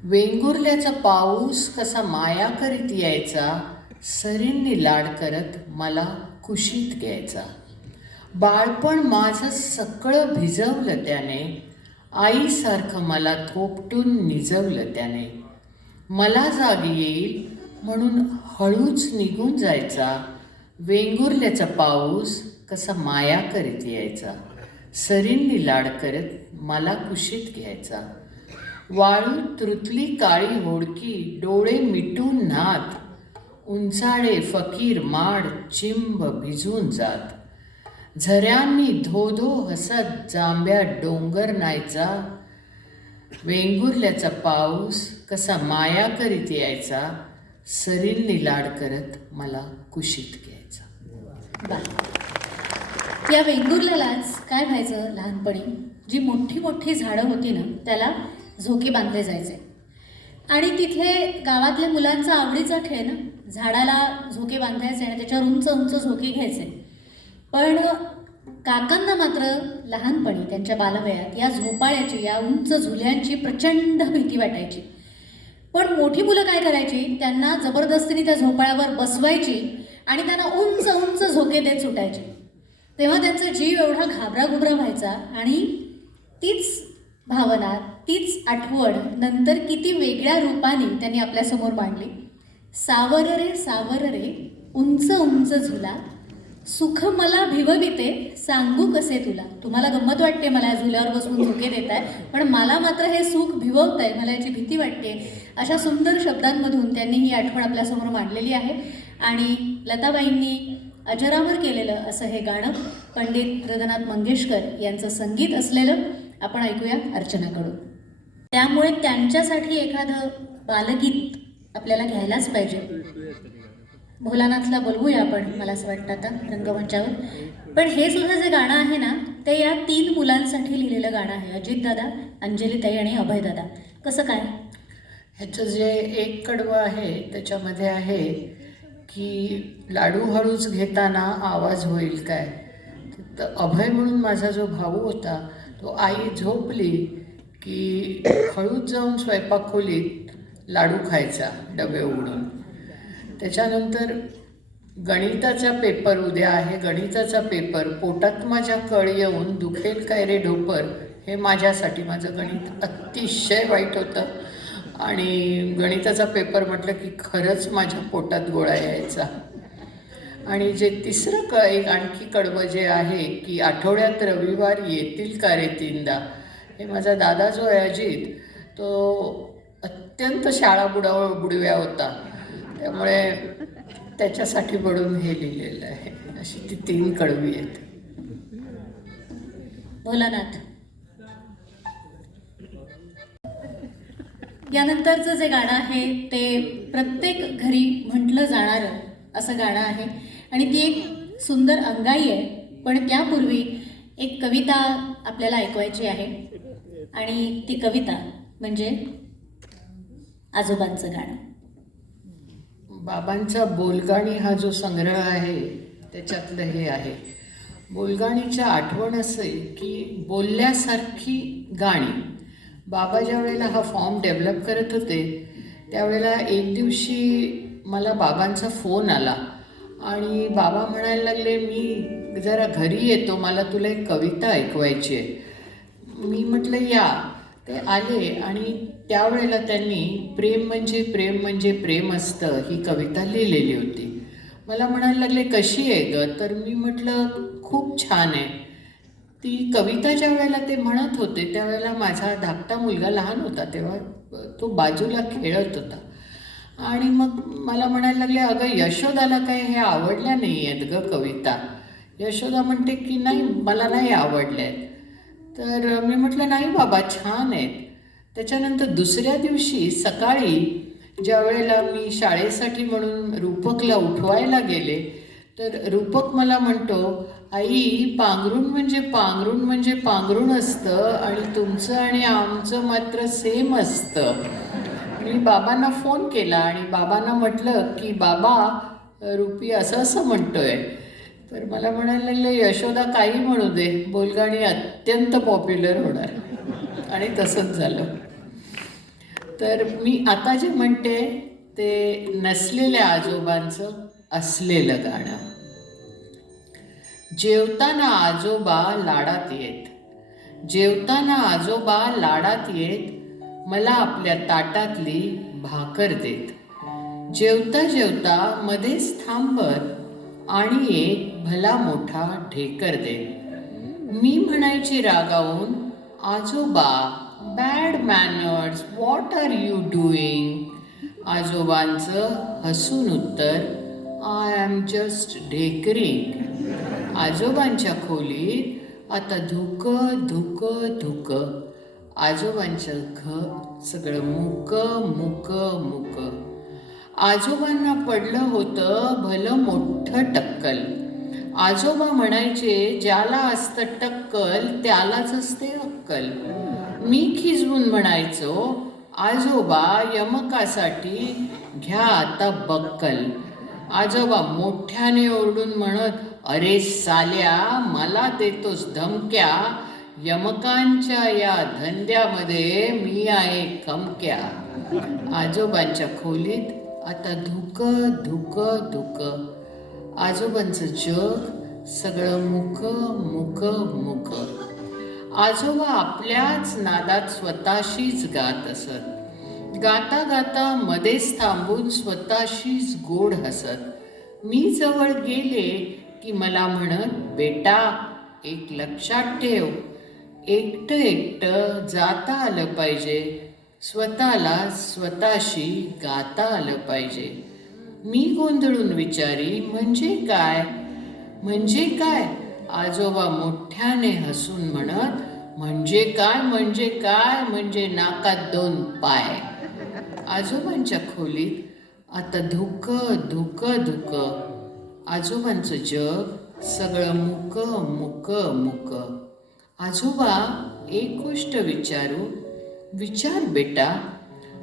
वेंगुर्ल्याचा पाऊस कसा माया करीत यायचा, सरींनी लाड करत मला कुशीत घ्यायचा. बाळपण माझं सगळं भिजवलं त्याने, आईसारखं मला थोपटून निजवलं त्याने. मला जाग येईल म्हणून हळूच निघून जायचा, वेंगुर्ल्याचा पाऊस कसा माया करीत यायचा, सरींनी लाड करत मला कुशीत घ्यायचा. वाळूत रुतली काळी होडकी, डोळे मिटून नात, उंचाळे फकीर माड चिंब भिजून जात. झऱ्यांनी धोधो हसत जांभ्या डोंगर नायचा, वेंगुर्ल्याचा पाऊस कसा माया करीत यायचा, सरींनी लाड करत मला कुशीत घ्यायचा. या वेंगुर्ल्यालाच काय व्हायचं लहानपणी, जी मोठी मोठी झाडं होती ना त्याला झोके बांधले जायचे. आणि तिथले गावातल्या मुलांचा आवडीचा खेळ ना, झाडाला झोके बांधायचे आणि त्याच्यावर उंच उंच झोके घ्यायचे. पण काकांना मात्र लहानपणी त्यांच्या बालवयात या झोपाळ्याची, या उंच झुल्यांची प्रचंड भीती वाटायची. पण मोठी मुलं काय करायची, त्यांना जबरदस्तीने त्या झोपाळ्यावर बसवायची आणि त्यांना उंच उंच झोके देत सुटायची. तेव्हा त्यांचा जीव एवढा घाबराघुबरा व्हायचा. आणि तीच भावना, तीच आठवण नंतर किती वेगळ्या रूपाने त्यांनी आपल्यासमोर मांडली. सावर रे उंच उंच झुला, सुख मला भिवविते सांगू कसे तुला. तुम्हाला गंमत वाटते मला या झुल्यावर बसून झोके देत आहे, पण मला मात्र हे सुख भिवत आहे, मला याची भीती वाटते. अशा सुंदर शब्दांमधून त्यांनी ही आठवण आपल्यासमोर मांडलेली आहे. आणि लताबाईंनी अजरामर केलेलं असं हे गाणं पंडित हृदयनाथ मंगेशकर यांचं संगीत असलेलं आपण ऐकूया अर्चनाकडून. त्यामुळे त्यांच्यासाठी एखादं बालगीत आपल्याला घ्यायलाच पाहिजे. भोलानाथला बोलवूया आपण, मला असं वाटतं आता रंगमंचावर. पण हे सुद्धा जे गाणं आहे ना, ते या 3 मुलांसाठी लिहिलेलं गाणं आहे. अजित दादा, अंजलीताई आणि अभय दादा. कसं काय? ह्याचं जे एक कडवं आहे त्याच्यामध्ये आहे की लाडू हळूच घेताना आवाज होईल काय. तर अभय म्हणून माझा जो भाऊ होता तो आई झोपली की हळूच जाऊन स्वयंपाक खोलीत लाडू खायचा डबे उघडून. त्याच्यानंतर गणिताचा पेपर उद्या आहे, गणिताचा पेपर, पोटात माझ्या कळ येऊन दुखेल काय रे ढोपर. हे माझ्यासाठी, माझं गणित अतिशय वाईट होतं आणि गणिताचा पेपर म्हटलं की खरंच माझ्या पोटात गोळा यायचा. आणि जे तिसरं एक आणखी कडवं जे आहे की आठवड्यात रविवार येतील का रे तीनदा. हे माझा दादा जो आहे अजित, तो अत्यंत बुडव्या होता, त्यामुळे त्याच्यासाठी बनवून हे लिहिलेलं आहे. अशी ती 3 कडवी आहेत. भोलानाथ. यानंतरचं जे गाणं आहे ते प्रत्येक घरी म्हटलं जाणारं असं गाणं आहे आणि ती एक सुंदर अंगाई आहे. पण त्यापूर्वी एक कविता आपल्याला ऐकवायची आहे आणि ती कविता म्हणजे आजोबांचं गाणं. बाबांचा बोलगाणी हा जो संग्रह आहे त्याच्यातलं हे आहे. बोलगाणीच्या आठवण असे की बोलल्यासारखी गाणी. बाबा ज्या वेळेला हा फॉर्म डेव्हलप करत होते त्यावेळेला एक दिवशी मला बाबांचा फोन आला आणि बाबा म्हणायला लागले, मी जरा घरी येतो, मला तुला एक कविता ऐकवायची आहे. मी म्हटलं या. ते आले आणि त्यावेळेला त्यांनी प्रेम म्हणजे प्रेम म्हणजे प्रेम असतं ही कविता लिहिलेली होती. मला म्हणायला लागले कशी आहे गं. तर मी म्हटलं खूप छान आहे. ती कविता ज्या वेळेला ते म्हणत होते त्यावेळेला माझा धाकटा मुलगा लहान होता, तेव्हा तो बाजूला खेळत होता. आणि मग मला म्हणायला लागले अगं यशोदाला काय हे आवडल्या नाही आहेत गं कविता. यशोदा म्हणते की नाही मला नाही आवडल्या आहेत. तर मी म्हटलं नाही बाबा छान आहेत. त्याच्यानंतर दुसऱ्या दिवशी सकाळी ज्या वेळेला मी शाळेसाठी म्हणून रूपकला उठवायला गेले तर रूपक मला म्हणतो, आई पांघरुण म्हणजे पांघरुण असतं आणि तुमचं आणि आमचं मात्र सेम असतं. मी बाबांना फोन केला आणि बाबांना म्हटलं की बाबा रुपी असं असं म्हणतोय. तर मला म्हणायला लागले यशोदा काही म्हणू दे, बोलगाणी अत्यंत पॉप्युलर होणार. आणि तसंच झालं. तर मी आता जे म्हणते ते नसलेल्या आजोबांचं असलेलं गाणं. जेवताना आजोबा लाडात येत, जेवताना आजोबा लाडात येत, मला आपल्या ताटातली भाकर देत. जेवता जेवता मध्येच थांबत आणि एक भला मोठा ढेकर देत. मी म्हणायचे रागावून, आजोबा bad manners, what are you doing. आजोबांचं हसून उत्तर, आय एम जस्ट ढेकरिंग. आजोबांच्या खोलीत आता धुकं धुकं धुकं. आजोबांचं घर सगळं मुकं मुकं मुकं. आजोबांना पडलं होतं भलं मोठं टक्कल. आजोबा म्हणायचे ज्याला असतं टक्कल त्यालाच असते अक्कल. मी खिजवून म्हणायचो आजोबा यमकासाठी घ्या आता बक्कल. आजोबा मोठ्याने ओरडून म्हणत, अरे साल्या, मला देतोस धमक्या, यमकांच्या या धंद्यामध्ये मी आहे खमक्या. आजोबांच्या खोलीत आता धुकं धुकं धुकं. आजोबांचं जग सगळं मुक मुक मुक. आजोबा आपल्याच नादात स्वतःशीच गात असत. गाता गाता मध्येच थांबून स्वतःशीच गोड हसत. मी जवळ गेले की मला म्हणत, बेटा एक लक्षात ठेव, एकटं एकटं जाता आलं पाहिजे, स्वतःला स्वतःशी गाता आलं पाहिजे. मी गोंधळून विचारी, म्हणजे काय, म्हणजे काय? आजोबा मोठ्याने हसून म्हणत, म्हणजे काय, म्हणजे काय, म्हणजे नाकात 2 पाय. आजोबांच्या खोलीत आता धुकं धुकं धुकं. आजोबांचं जग सगळं मुक मुक मुक. आजोबा एक गोष्ट विचारू, विचार बेटा,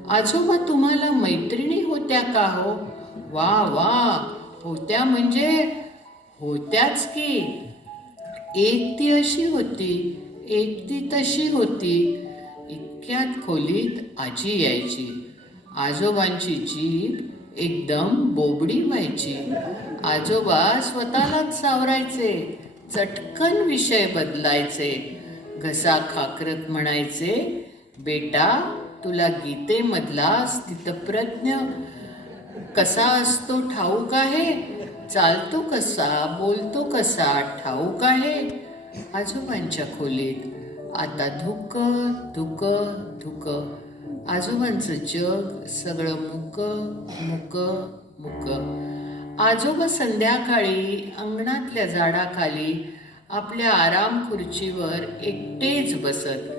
आजोबा तुम्हाला मैत्रिणी होत्या का हो? वा वा, होत्या म्हणजे होत्याच की. एक ती अशी होती, एक ती तशी होती. इतक्यात खोलीत आजी यायची. आजोबांची जीभ एकदम बोबडी व्हायची. आजोबा स्वतःलाच सावरायचे, चटकन विषय बदलायचे. घसा खाकरत म्हणायचे, बेटा तुला गीतेमधला स्थितप्रज्ञ कसा असतो ठाऊक आहे? चालतो कसा, बोलतो कसा ठाऊक आहे? आजोबांच्या खोलीत आता धुकं धुकं धुकं. आजोबांचं जग सगळं मुक मुक मुक. आजोबा संध्याकाळी अंगणातल्या झाडाखाली आपल्या आराम खुर्चीवर एकटेच बसत.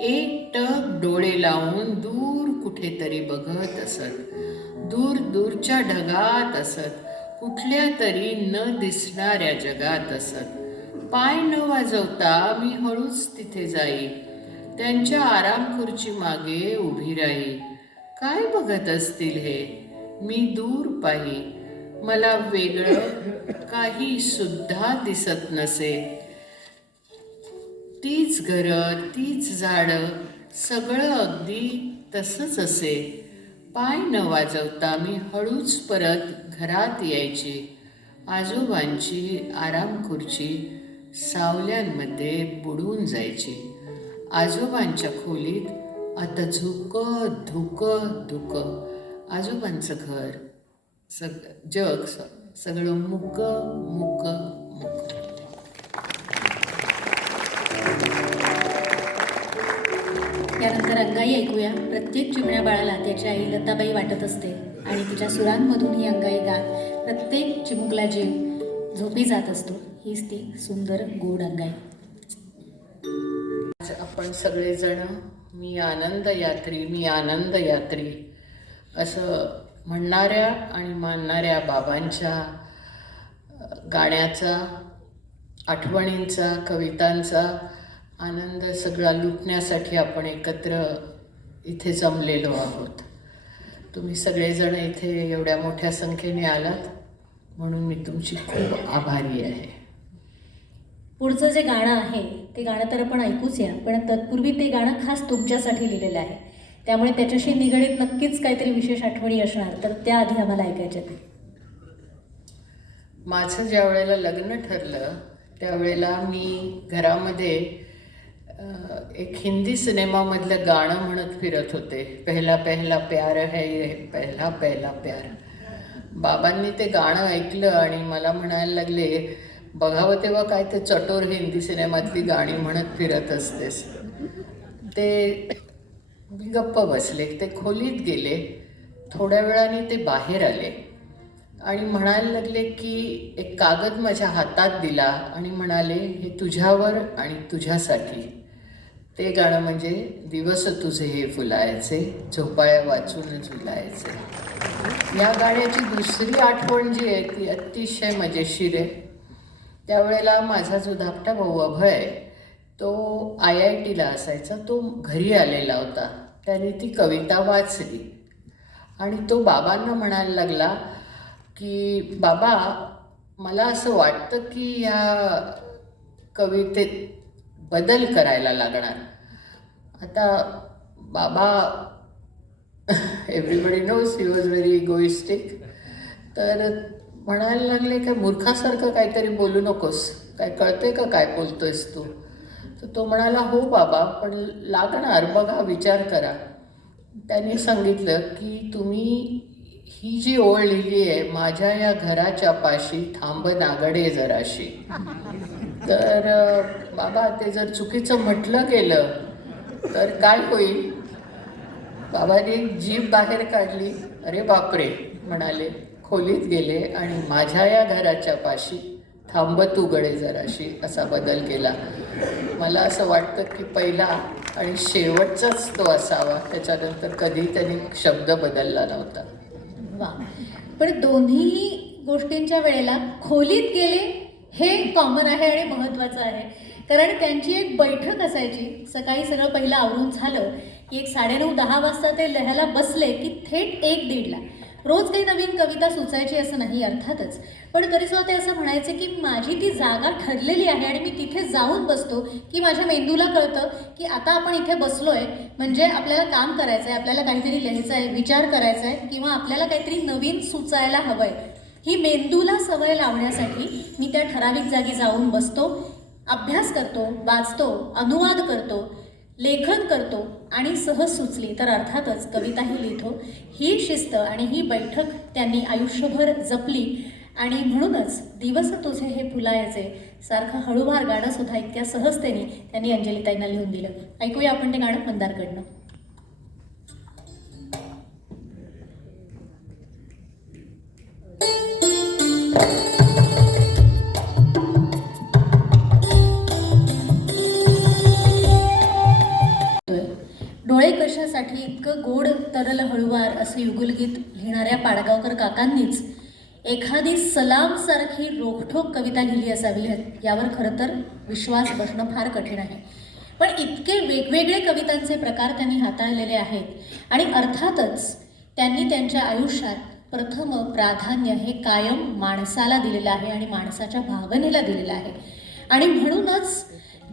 एकटक डोळे लावून दूर कुठेतरी बघत असत. दूर दूरच्या ढगात असत, कुठल्या तरी न दिसणाऱ्या जगात असत. पाय न वाजवता मी हळूच तिथे जाई, त्यांच्या आराम खुर्ची मागे उभी राही. काय बघत असतील हे? मी दूर पाही, मला वेगळं काही सुद्धा दिसत नसे. तीच घरं, तीच झाडं, सगळं अगदी तसंच असे. पाय न वाजवता मी हळूच परत घरात यायची. आजोबांची आराम खुर्ची सावल्यांमध्ये बुडून जायची. आजोबांच्या खोलीत आता झुकं धुकं धुकं. आजोबांचं घर जग सगळं मुक मुक मुक. यानंतर अंगाई ऐकूया. प्रत्येक चिमण्या बाळाला त्याची आई लताबाई वाटत असते आणि तिच्या सुरांमधून ही अंगाई गात प्रत्येक चिमुकला जीव झोपी जात असतो. हीच ती सुंदर गोड अंगाई. आपण सगळेजण मी आनंद यात्री, मी आनंद यात्री असं म्हणणाऱ्या आणि मानणाऱ्या बाबांच्या गाण्याचा, आठवणींचा, कवितांचा आनंद सगळा लुटण्यासाठी आपण एकत्र इथे जमलेलो आहोत. तुम्ही सगळेजण इथे एवढ्या मोठ्या संख्येने आलात म्हणून मी तुमची खूप आभारी आहे. पुढचं जे गाणं आहे ते गाणं तर आपण ऐकूच या, पण तत्पूर्वी ते गाणं खास तुमच्यासाठी लिहिलेलं आहे, त्यामुळे त्याच्याशी निगडीत नक्कीच काहीतरी विशेष आठवणी असणार, तर त्या आधी आम्हाला ऐकायच्या ते. माझं ज्या वेळेला लग्न ठरलं त्यावेळेला मी घरामध्ये एक हिंदी सिनेमामधलं गाणं म्हणत फिरत होते, पहला पहला प्यार है ये पहला पहला प्यार. बाबांनी ते गाणं ऐकलं आणि मला म्हणायला लागले, बघावं तेव्हा काय ते चटोर हिंदी सिनेमातली गाणी म्हणत फिरत असतेस. ते मी गप्प बसले. ते खोलीत गेले. थोड्या वेळाने ते बाहेर आले आणि म्हणायला लागले की एक कागद माझ्या हातात दिला आणि म्हणाले, हे तुझ्यावर आणि तुझ्यासाठी. ते गाणं म्हणजे दिवस तुझे हे फुलायचे, झोपाळ्या वाचून झुलायचे. या गाण्याची दुसरी आठवण जी आहे ती अतिशय मजेशीर आहे. त्यावेळेला माझा जो धाकटा भाऊ अभय, तो IITला असायचा. तो घरी आलेला होता त्याने ती कविता वाचली आणि तो बाबांना म्हणायला लागला की बाबा, मला असं वाटतं की ह्या कवितेत बदल करायला लागणार. आता बाबा, everybody knows he was very egoistic. तर म्हणायला लागले काय मूर्खासारखं काहीतरी बोलू नकोस, काय कळते का काय बोलतोयस तू? तर तो म्हणाला हो बाबा, पण लागणार, बघा, विचार करा. त्याने सांगितलं की तुम्ही ही जी ओळ लिहिली आहे, माझ्या या घराच्या पाशी थांब नागडे जराशी. तर बाबा, ते जर चुकीचं म्हटलं गेलं तर काय होईल? बाबांनी जीभ बाहेर काढली, अरे बापरे म्हणाले, खोलीत गेले आणि माझ्या या घराच्या पाशी थांब तू गडे जराशी असा बदल केला. मला असं वाटतं की पहिला आणि शेवटचाच तो असावा, त्याच्यानंतर कधी त्यांनी शब्द बदलला नव्हता. वा. पण दोन्ही गोष्टींच्या वेळेला खोलीत गेले हे कॉमन आहे आणि महत्त्वाचं आहे. कारण त्यांची एक बैठक असायची. सकाळी सगळं पहिलं आवरून झालं की एक 9:30-10 वाजता ते लिहायला बसले की थेट 1-1:30ला रोज काही नवीन कविता सुचायची असं नाही अर्थातच, पण तरीसुद्धा ते असं म्हणायचे की माझी ती जागा ठरलेली आहे आणि मी तिथे जाऊन बसतो की माझ्या मेंदूला कळतं की आता आपण इथे बसलोय म्हणजे आपल्याला काम करायचं आहे, आपल्याला काहीतरी लिहायचं आहे, विचार करायचा आहे किंवा आपल्याला काहीतरी नवीन सुचायला हवं आहे. ही मेंदूला सवय लावण्यासाठी मी त्या ठराविक जागी जाऊन बसतो, अभ्यास करतो, वाचतो, अनुवाद करतो, लेखन करतो आणि सहज सुचली तर अर्थातच कविताही लिहितो. ही शिस्त आणि ही बैठक त्यांनी आयुष्यभर जपली आणि म्हणूनच दिवस तुझे हे फुलायचे सारखं हळूवार गाणं सुद्धा इतक्या सहजतेने त्यांनी अंजलीताईंना लिहून दिलं. ऐकूया आपण ते गाणं मंदारकडनं. डोळे कशासाठी इतकं गोड तरल हळुवार असं युगुलगीत लिहिणाऱ्या पाडगावकर काकांनीच एखादी सलामसारखी रोखठोक कविता लिहिली असावी यावर खरं तर विश्वास बसणं फार कठीण आहे. पण इतके वेगवेगळे कवितांचे प्रकार त्यांनी हाताळलेले आहेत आणि अर्थातच त्यांनी त्यांच्या आयुष्यात प्रथम प्राधान्य हे कायम माणसाला दिलेलं आहे आणि माणसाच्या भावनेला दिलेलं आहे. आणि म्हणूनच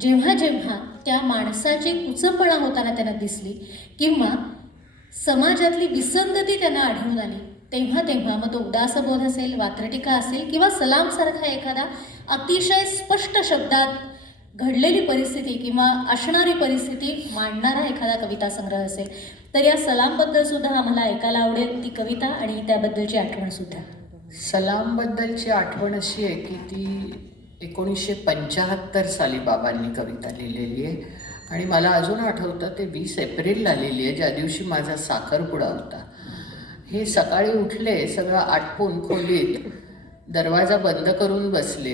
जेव्हा जेव्हा त्या माणसाची कुचंबणा होताना त्यांना दिसली किंवा समाजातली विसंगती त्यांना आढळून आली तेव्हा तेव्हा मग तो उदासबोध असेल, वात्रटिका असेल किंवा सलामसारखा एखादा अतिशय स्पष्ट शब्दात घडलेली परिस्थिती किंवा असणारी परिस्थिती मांडणारा एखादा कविता संग्रह असेल तर या सलामबद्दल सुद्धा आम्हाला ऐकायला आवडेल ती कविता आणि त्याबद्दलची आठवण सुद्धा. सलामबद्दलची आठवण अशी आहे की ती 1975 साली बाबांनी कविता लिहिलेली आहे आणि मला अजून आठवतं ते 20 एप्रिलला लिहिली आहे, ज्या दिवशी माझा साखरपुडा होता. हे सकाळी उठले, सगळं आटपून खोलीत दरवाजा बंद करून बसले.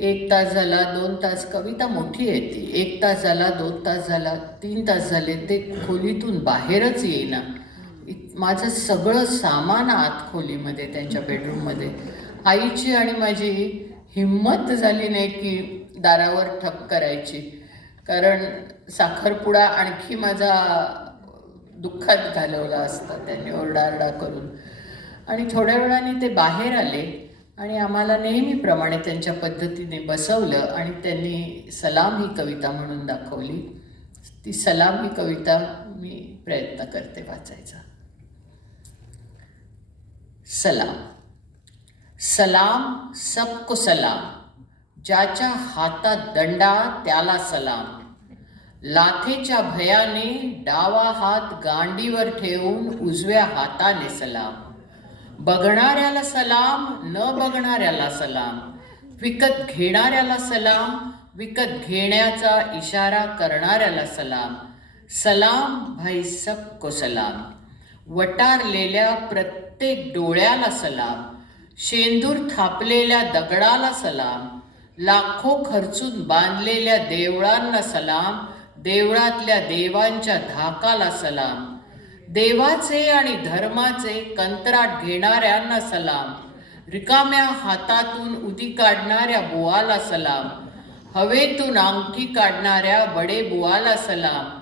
1 तास झाला, 2 तास, कविता मोठी आहे ती, 1 तास झाला, 2 तास झाला, 3 तास झाले, ते खोलीतून बाहेरच येईना. माझं सगळं सामान आत खोलीमध्ये, त्यांच्या बेडरूममध्ये. आईची आणि माझी हिंमत झाली नाही की दारावर ठक करायची, कारण साखरपुडा आणखी माझा दुःखात घालवला असता त्यांनी ओरडाआरडा करून. आणि थोड्या वेळाने ते बाहेर आले आणि आम्हाला नेहमीप्रमाणे त्यांच्या पद्धतीने बसवलं आणि त्यांनी सलाम ही कविता म्हणून दाखवली. ती सलाम ही कविता मी प्रयत्न करते वाचायचा. सलाम. सलाम सबको सलाम, ज्याच्या हातात दंडा त्याला सलाम. लाथेच्या भयाने डावा हात गांडीवर ठेवून उजव्या हाताने सलाम. बघणाऱ्याला सलाम, न बघणाऱ्याला सलाम. विकत घेणाऱ्याला सलाम, विकत घेण्याचा इशारा करणाऱ्याला सलाम. सलाम भाई सबको सलाम. वटारलेल्या प्रत्येक डोळ्याला सलाम. शेंदूर थापलेल्या दगडाला सलाम. लाखो खर्चून बांधलेल्या देवळांना सलाम. देवळातल्या देवांच्या धाकाला सलाम. देवाचे आणि धर्माचे कंत्राट घेणाऱ्यांना सलाम. रिकाम्या हातातून उदी काढणाऱ्या बुवाला सलाम. हवेतून अंगठी काढणाऱ्या बडे बुवाला सलाम.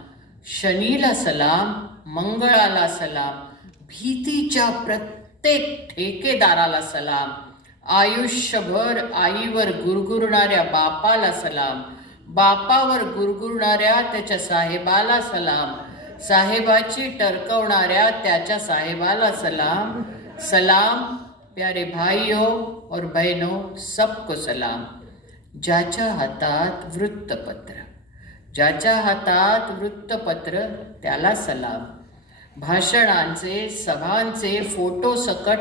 शनीला सलाम, मंगळाला सलाम, भीतीच्या प्रत्येक ठेकेदाराला सलाम, आयुष्यभर आईवर गुरगुरणाऱ्या बापाला सलाम, बापावर गुरगुरणाऱ्या त्याच्या साहेबाला सलाम, साहेबाची टरकवणाऱ्या त्याच्या साहेबाला सलाम. सलाम प्यारे भाइयों और बहनों, सबको सलाम. ज्याच्या हातात वृत्तपत्र, ज्याच्या हातात वृत्तपत्र त्याला सलाम. भाषणांचे सभांचे फोटो सकट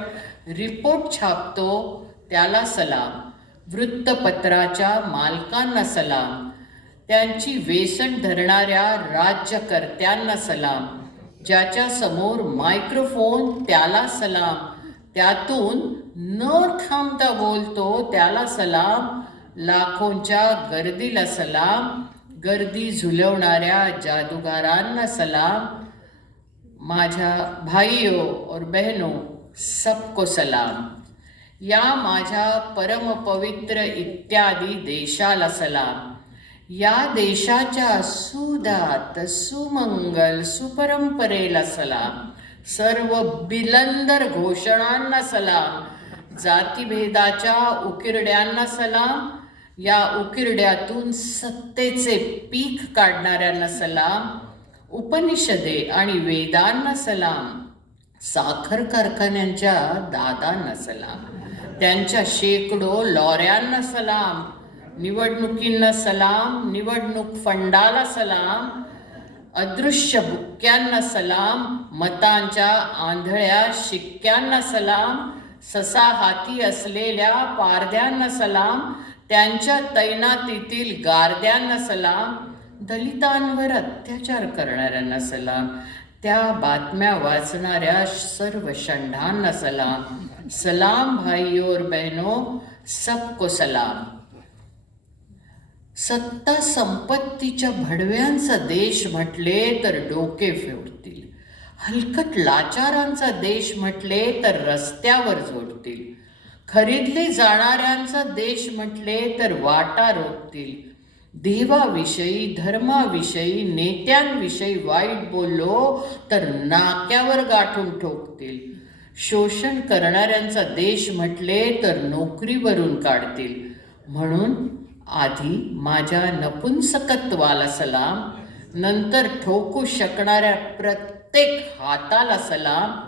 रिपोर्ट छापतो त्याला सलाम. वृत्तपत्राच्या मालकांना सलाम. त्यांची वेसण धरणाऱ्या राज्यकर्त्यांना सलाम. ज्याच्या समोर मायक्रोफोन त्याला सलाम. त्यातून न थांबता बोलतो त्याला सलाम. लाखोंच्या गर्दीला सलाम. गर्दी झुलवणाऱ्या जादूगारांना सलाम. माझ्या भाइयों और बहनों, सबको सलाम. या माझ्या परमपवित्र इत्यादी देशाला सलाम. या देशाच्या सुदात सुमंगल सुपरंपरेला सलाम. सर्व बिलंदर घोषणांना सलाम. जातीभेदाच्या उकिरड्यांना सलाम. या उकिरड्यातून सत्तेचे पीक काढणाऱ्यांना सलाम. उपनिषदे आणि वेदांना सलाम. साखर कारखान्यांच्या दादांना सलाम. त्यांच्या शेकडो लॉऱ्यांना सलाम. निवडणुकींना सलाम. निवडणूक फंडाला सलाम. अदृश्य बुक्क्यांना सलाम. मतांच्या आंधळ्या शिक्क्यांना सलाम. ससा हाती असलेल्या पारध्यांना सलाम. त्यांच्या तैनातीतील गारद्यांना सलाम. दलितांवर अत्याचार करणाऱ्यांना सलाम. त्या बातम्या वाचणाऱ्या सर्व षंडांना सलाम. सलाम भाइयों और बहनों, सबको सलाम. सत्ता संपत्तीच्या भडव्यांचा देश म्हटले तर डोके फोडतील. हलकट लाचारांचा देश म्हटले तर रस्त्यावर जोडतील. खरीदले जाणाऱ्यांचा देश म्हटले तर वाटा रोखतील. देवाविषयी, धर्माविषयी, नेत्यांविषयी वाईट बोललो तर नाक्यावर गाठून ठोकतील. शोषण करणाऱ्यांचा देश म्हटले तर नोकरीवरून काढतील. म्हणून आधी माझ्या नपुंसकत्वाला सलाम. नंतर ठोकू शकणाऱ्या प्रत्येक हाताला सलाम.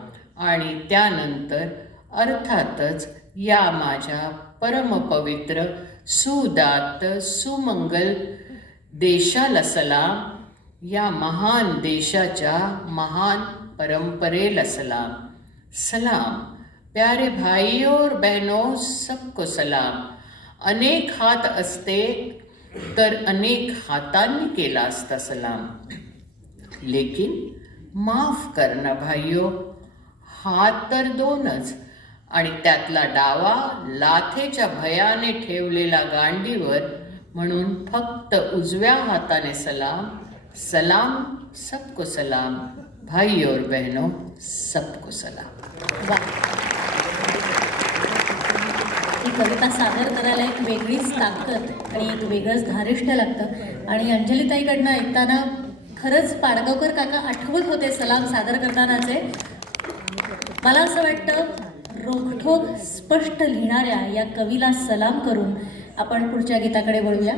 आणि त्यानंतर अर्थातच या माझ्या परमपवित्र सुदात्त सुमंगल देशाला सलाम. या महान देशाच्या महान परंपरेला सलाम. सलाम प्यारे भाइयों और बहनों, सबको सलाम. अनेक हात असते तर अनेक हातांनी केला असता सलाम. लेकिन माफ करना भाइयों, हात तर दोनच, आणि त्यातला डावा लाथेच्या भयाने ठेवलेला गांडीवर, म्हणून फक्त उजव्या हाताने सलाम. सलाम, सबको सलाम. भाइयों और बहनों, सबको सलाम. वा, ही कविता सादर करायला एक वेगळीच ताकद आणि एक वेगळंच धारिष्ट्य लागतं. आणि अंजलीताईकडनं ऐकताना खरंच पाडगावकर काका आठवत होते सलाम सादर करतानाचे. मला असं वाटतं रोखठोक स्पष्ट लिहिणाऱ्या या कवीला सलाम करून आपण पुढच्या गीताकडे वळूया.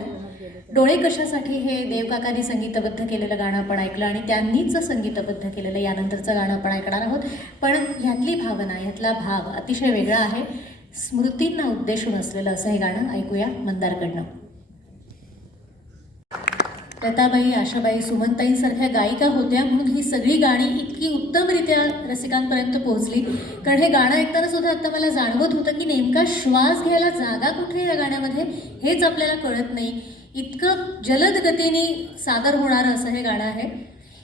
डोळे कशासाठी हे देवकाकांनी संगीतबद्ध केलेलं गाणं आपण ऐकलं आणि त्यांनीच संगीतबद्ध केलेलं यानंतरचं गाणं आपण ऐकणार आहोत. पण ह्यातली भावना, ह्यातला भाव अतिशय वेगळा आहे. स्मृतींना उद्देशून असलेलं असं हे गाणं ऐकूया मंदारकडनं. लताबाई, आशाबाई, सुमनताईंसारख्या गायिका होत्या म्हणून ही सगळी गाणी इतकी उत्तमरित्या रसिकांपर्यंत पोहोचली. कारण हे गाणं ऐकताना सुद्धा आता मला जाणवत होतं की नेमका श्वास घ्यायला जागा कुठे या गाण्यामध्ये हेच आपल्याला कळत नाही. इतकं जलद गतीने सादर होणारं असं हे गाणं आहे.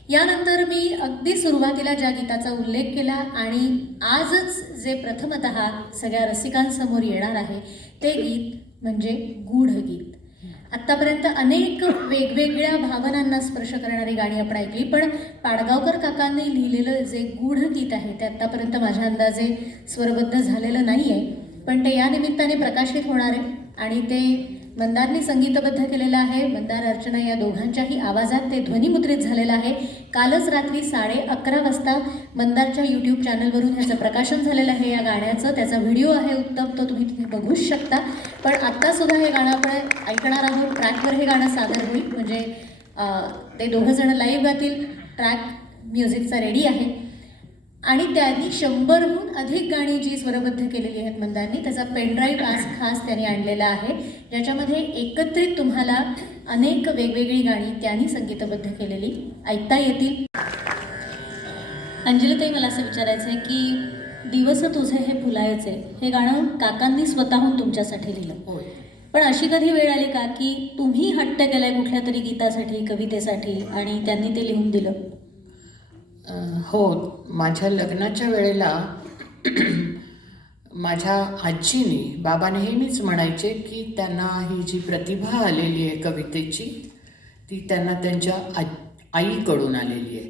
यानंतर मी अगदी सुरुवातीला ज्या गीताचा उल्लेख केला आणि आजच जे प्रथमतः सगळ्या रसिकांसमोर येणार आहे ते गीत म्हणजे गूढ गीत. आत्तापर्यंत अनेक वेगवेगळ्या भावनांना स्पर्श करणारी गाणी आपण ऐकली, पण पाडगावकर काकांनी लिहिलेलं जे गूढ गीत आहे ते आत्तापर्यंत माझ्या अंदाजे स्वरबद्ध झालेलं नाही आहे. पण ते या निमित्ताने प्रकाशित होणार आहे आणि ते मंदारनी संगीतबद्ध केलेलं आहे. मंदार अर्चना या दोघांच्याही आवाजात ते ध्वनिमुद्रित झालेलं आहे. कालच रात्री 11:30 वाजता मंदारच्या यूट्यूब चॅनलवरून ह्याचं प्रकाशन झालेलं आहे या गाण्याचं. त्याचा व्हिडिओ आहे उत्तम, तो तुम्ही तिथे बघूच शकता. पण आत्तासुद्धा हे गाणं आपण ऐकणार आहोत. ट्रॅकवर हे गाणं सादर होईल, म्हणजे ते दोघंजणं लाईव्ह गातील. ट्रॅक म्युझिकचा रेडी आहे आणि त्यांनी 100हून अधिक गाणी जी स्वरबद्ध केलेली आहेत मंदारनी, त्याचा पेनड्राईव्ह आज खास त्यांनी आणलेला आहे, ज्याच्यामध्ये एकत्रित तुम्हाला अनेक वेगवेगळी गाणी त्यांनी संगीतबद्ध केलेली ऐकता येतील. अंजलीताई, मला असं विचारायचं आहे की दिवस तुझे हे फुलायचे हे गाणं काकांनी स्वतःहून तुमच्यासाठी लिहिलं. होय. पण अशी कधी वेळ आली का की तुम्ही हट्ट केलाय कुठल्या तरी गीतासाठी, कवितेसाठी आणि त्यांनी ते लिहून दिलं? हो, माझ्या लग्नाच्या वेळेला माझ्या आजीनी, बाबा नेहमीच म्हणायचे की त्यांना ही जी प्रतिभा आलेली आहे कवितेची ती त्यांना त्यांच्या आईकडून आलेली आहे.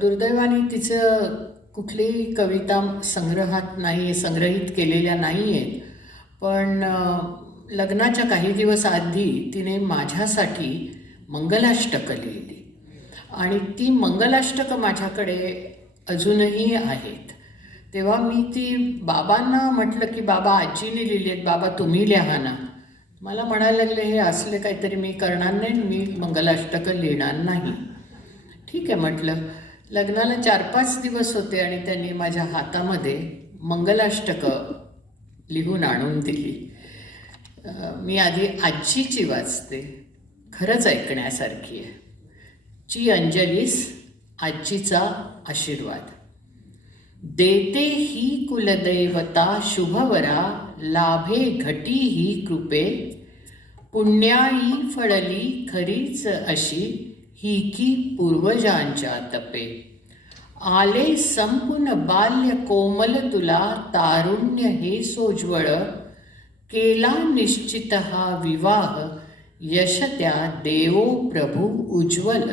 दुर्दैवाने तिचं कुठलीही कविता संग्रहात नाही आहे, संग्रहित केलेल्या नाही आहेत. पण लग्नाच्या काही दिवस आधी तिने माझ्यासाठी मंगलाष्टकं लिहिली आणि ती मंगलाष्टकं माझ्याकडे अजूनही आहेत. तेव्हा मी ती बाबांना म्हटलं की बाबा आजीने लिहिली आहेत, बाबा तुम्ही लिहा ना. मला म्हणायला लागले हे असले काहीतरी मी करणार नाही, मी मंगलाष्टकं लिहिणार नाही. ठीक आहे म्हटलं. लग्नाला 4-5 दिवस होते आणि त्यांनी माझ्या हातामध्ये मंगलाष्टकं लिहून आणून दिली. मी आधी आजीची वाचते, खरंच ऐकण्यासारखी आहे. ची अंजलीस आजीचा आशीर्वाद. देते ही कुलदैवता शुभवरा, लाभे घटी ही कृपे, पुण्याई फळली खरीच अशी, ही की पूर्वजांच्या तपे. आले संपून बाल्य कोमल तुला, तारुण्य हे सोज्वळ, केला निश्चित हा विवाह, यश त्या देवो प्रभू उज्ज्वल.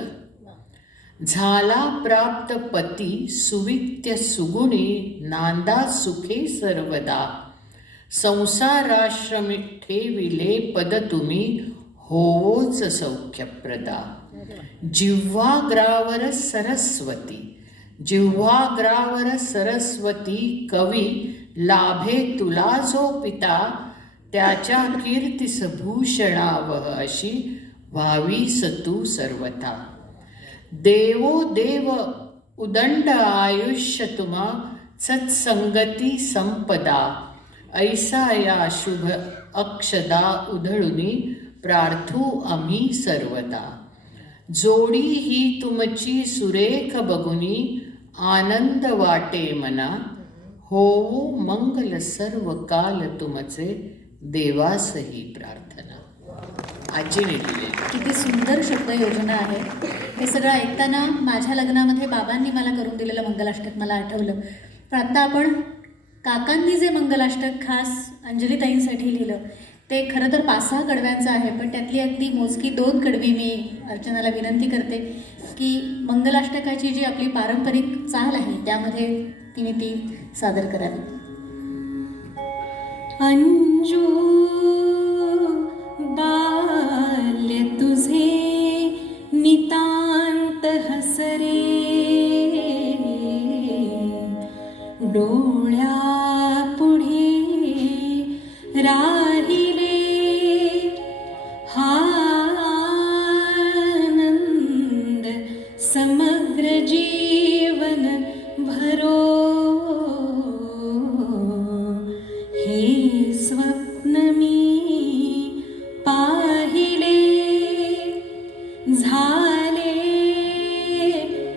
झाला प्राप्त पती सुवित्य सुगुणी, नांदा सुखे सर्वदा, संसाराश्रमी ठेविले पद तुम्ही, होवोच सौख्यप्रदा. जिव्हाग्रावर सरस्वती, जिव्हाग्रावर सरस्वती, कवी लाभे तुला जो पिता, त्याच्या कीर्तीस भूषणावह अशी, व्हावीस तू सर्वथा. देवो देव उदंड आयुष्य तुम्हा, सत्संगती संपदा, ऐसा या शुभ अक्षदा उधळुनी, प्रार्थू आम्ही सर्वदा. जोडी ही तुमची सुरेख बघुनी, आनंद वाटे मना, होवो मंगल सर्व काल तुमचे, देवासही प्रार्थना. आजीने दिले. किती सुंदर शब्दयोजना आहे. हे सगळं ऐकताना माझ्या लग्नामध्ये बाबांनी मला करून दिलेलं मंगलाष्टक मला आठवलं. पण आत्ता आपण काकांनी जे मंगलाष्टक खास अंजलीताईंसाठी लिहिलं ते खरं तर 5-6 कडव्यांचं आहे, पण त्यातली अगदी मोजकी 2 कडवी मी अर्चनाला विनंती करते की मंगलाष्टकाची जी आपली पारंपरिक चाल आहे त्यामध्ये तिने ती सादर करावी. अंजू बाल्य तुझे नितांत हसरे, डोळ्या पुढे राहिले आनंद, समग्र जीवन भरो. हे स्वप्न मी पाहिले, झाले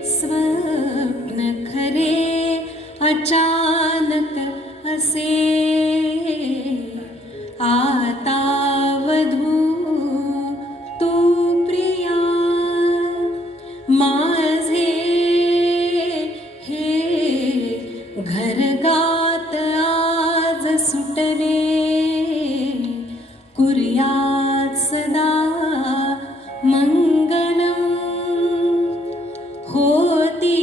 स्वप्न खरे, अचानक असे. आता वधू तू प्रिया, माझे हे घरगात आज सुटले. कुर्यात सदा मंगलम, होती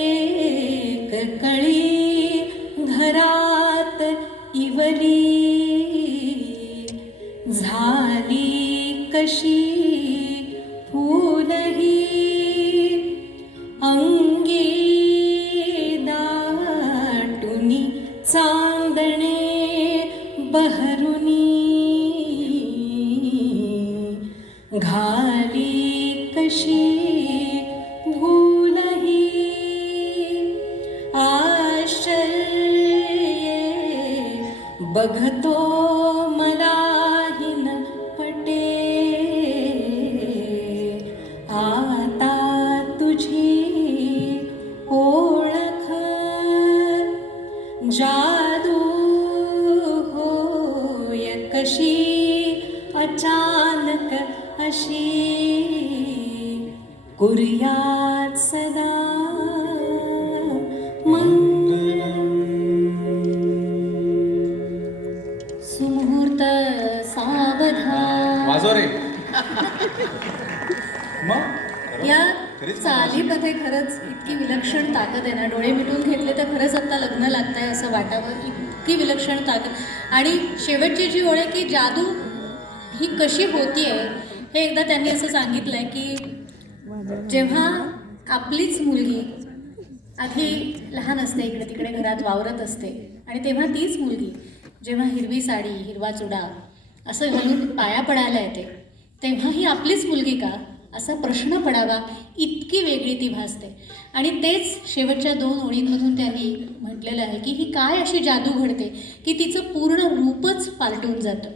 एक कळी घरा बघतो मलाही न पटे आता तुझी ओळख जादू होय कशी अचानक अशी कुर्यात सदा सुमुहूर्त सावधान. वाजव रे. मग या चालीमध्ये खरंच इतकी विलक्षण ताकद आहे ना. डोळे मिटून घेतले तर खरंच आता लग्न लागतंय असं वाटावं, इतकी विलक्षण ताकद. आणि शेवटची जी ओळ आहे की जादू ही कशी होतीये हे एकदा त्यांनी असं सांगितलंय की जेव्हा आपलीच मुलगी आधी लहान असते, इकडे तिकडे घरात वावरत असते, आणि तेव्हा तीच मुलगी जेव्हा हिरवी साडी, हिरवा चुडा असं घालून पाया पडायला येते, तेव्हा ही आपलीच मुलगी का असा प्रश्न पडावा, इतकी वेगळी ती भासते. आणि तेच शेवटच्या 2 ओळींमधून त्यांनी म्हटलेलं आहे की ही काय अशी जादू घडते की तिचं पूर्ण रूपच पालटून जातं.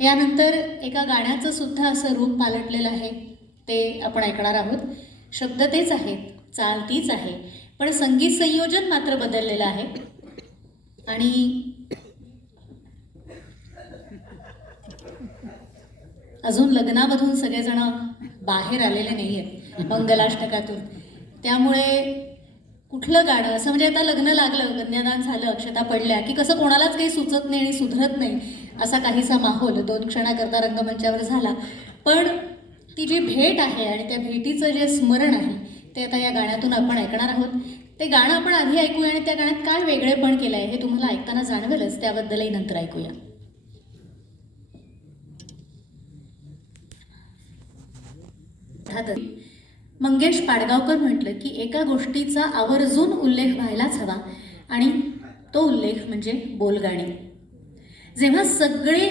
यानंतर एका गाण्याचं सुद्धा असं रूप पालटलेलं आहे, ते आपण ऐकणार आहोत. शब्द तेच आहेत, चाल तीच आहे, पण संगीत संयोजन मात्र बदललेलं आहे. आणि अजून लग्नामधून सगळेजण बाहेर आलेले नाही आहेत मंगलाष्टकातून. त्यामुळे कुठलं गाणं असं, म्हणजे आता लग्न लागलं, कन्यादान झालं, अक्षता पडल्या की कसं कोणालाच काही सुचत नाही आणि सुधरत नाही असा काहीसा माहोल 2 क्षणाकरता रंगमंचावर झाला. पण ती जी भेट आहे आणि त्या भेटीचं जे स्मरण आहे ते आता या गाण्यातून आपण ऐकणार आहोत. ते गाणं आपण आधी ऐकूया आणि त्या गाण्यात काय वेगळेपण केलं आहे हे तुम्हाला ऐकताना जाणवेलच, त्याबद्दलही नंतर ऐकूया. मंगेश पाडगावकर म्हटलं की एका गोष्टीचा आवर्जून उल्लेख व्हायलाच हवा, आणि तो उल्लेख म्हणजे बोलगाणी. जेव्हा सगळे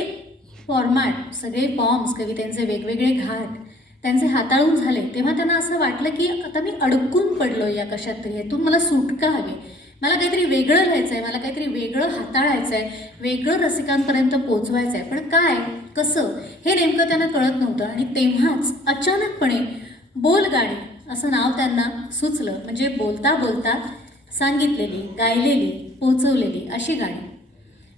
फॉर्मॅट, सगळे फॉर्म्स, कवितेंचे वेगवेगळे घाट त्यांचे हाताळून झाले, तेव्हा त्यांना असं वाटलं की आता मी अडकून पडलो या कशात तरी, यातून मला सुटका हवी, मला काहीतरी वेगळं लिहायचं आहे, मला काहीतरी वेगळं हाताळायचं आहे, वेगळं रसिकांपर्यंत पोचवायचं आहे. पण काय, कसं, हे नेमकं त्यांना कळत नव्हतं. आणि तेव्हाच अचानकपणे बोलगाणी असं नाव त्यांना सुचलं. म्हणजे बोलता बोलता सांगितलेली, गायलेली, पोचवलेली अशी गाणी.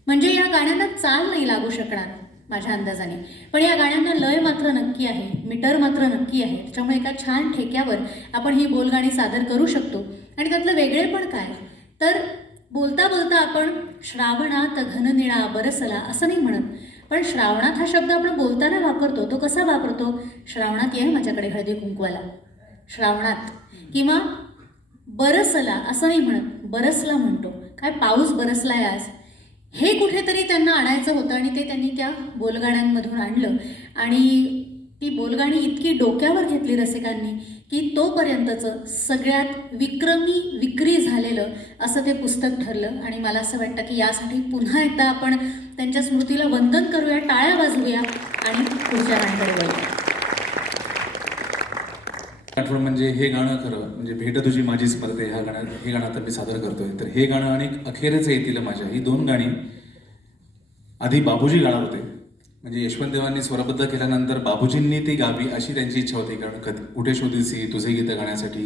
म्हणजे या गाण्यांना चाल नाही लागू शकणार माझ्या अंदाजाने, पण या गाण्यांना लय मात्र नक्की आहे, मीटर मात्र नक्की आहे. त्याच्यामुळे एका छान ठेक्यावर आपण ही बोलगाणी सादर करू शकतो. आणि त्यातलं वेगळेपण काय, तर बोलता बोलता आपण श्रावणात घननिळा बरसला असं नाही म्हणत, पण श्रावणात हा शब्द आपण बोलताना वापरतो. तो कसा वापरतो, श्रावणात ये माझ्याकडे हळदी कुंकवाला, श्रावणात. किंवा बरसला असं नाही म्हणत, बरसला म्हणतो. काय पाऊस बरसलाय आज, हे कुठेतरी त्यांना आणायचं होतं आणि ते त्यांनी त्या बोलगाण्यांमधून आणलं. आणि ती बोलगाणी इतकी डोक्यावर घेतली रसिकांनी की तोपर्यंतचं सगळ्यात विक्रमी विक्री झालेलं असं ते पुस्तक ठरलं. आणि मला असं वाटतं की यासाठी पुन्हा एकदा आपण त्यांच्या स्मृतीला वंदन करूया, टाळ्या वाजवूया आणि पुढच्या गाण्याकडे वळूया. आठवण म्हणजे हे गाणं खरं म्हणजे भेट तुझी माझी स्मरते, हे गाणं आता मी सादर करतोय. तर हे गाणं आणि अखेरच येतील माझ्या, ही 2 गाणी आधी बाबूजी गाणार होते. म्हणजे यशवंत देवांनी स्वरबद्ध केल्यानंतर बाबूजींनी ती गावी अशी त्यांची इच्छा होती. कारण कधी कुठे शोधीसी, तुझे गीतं गाण्यासाठी,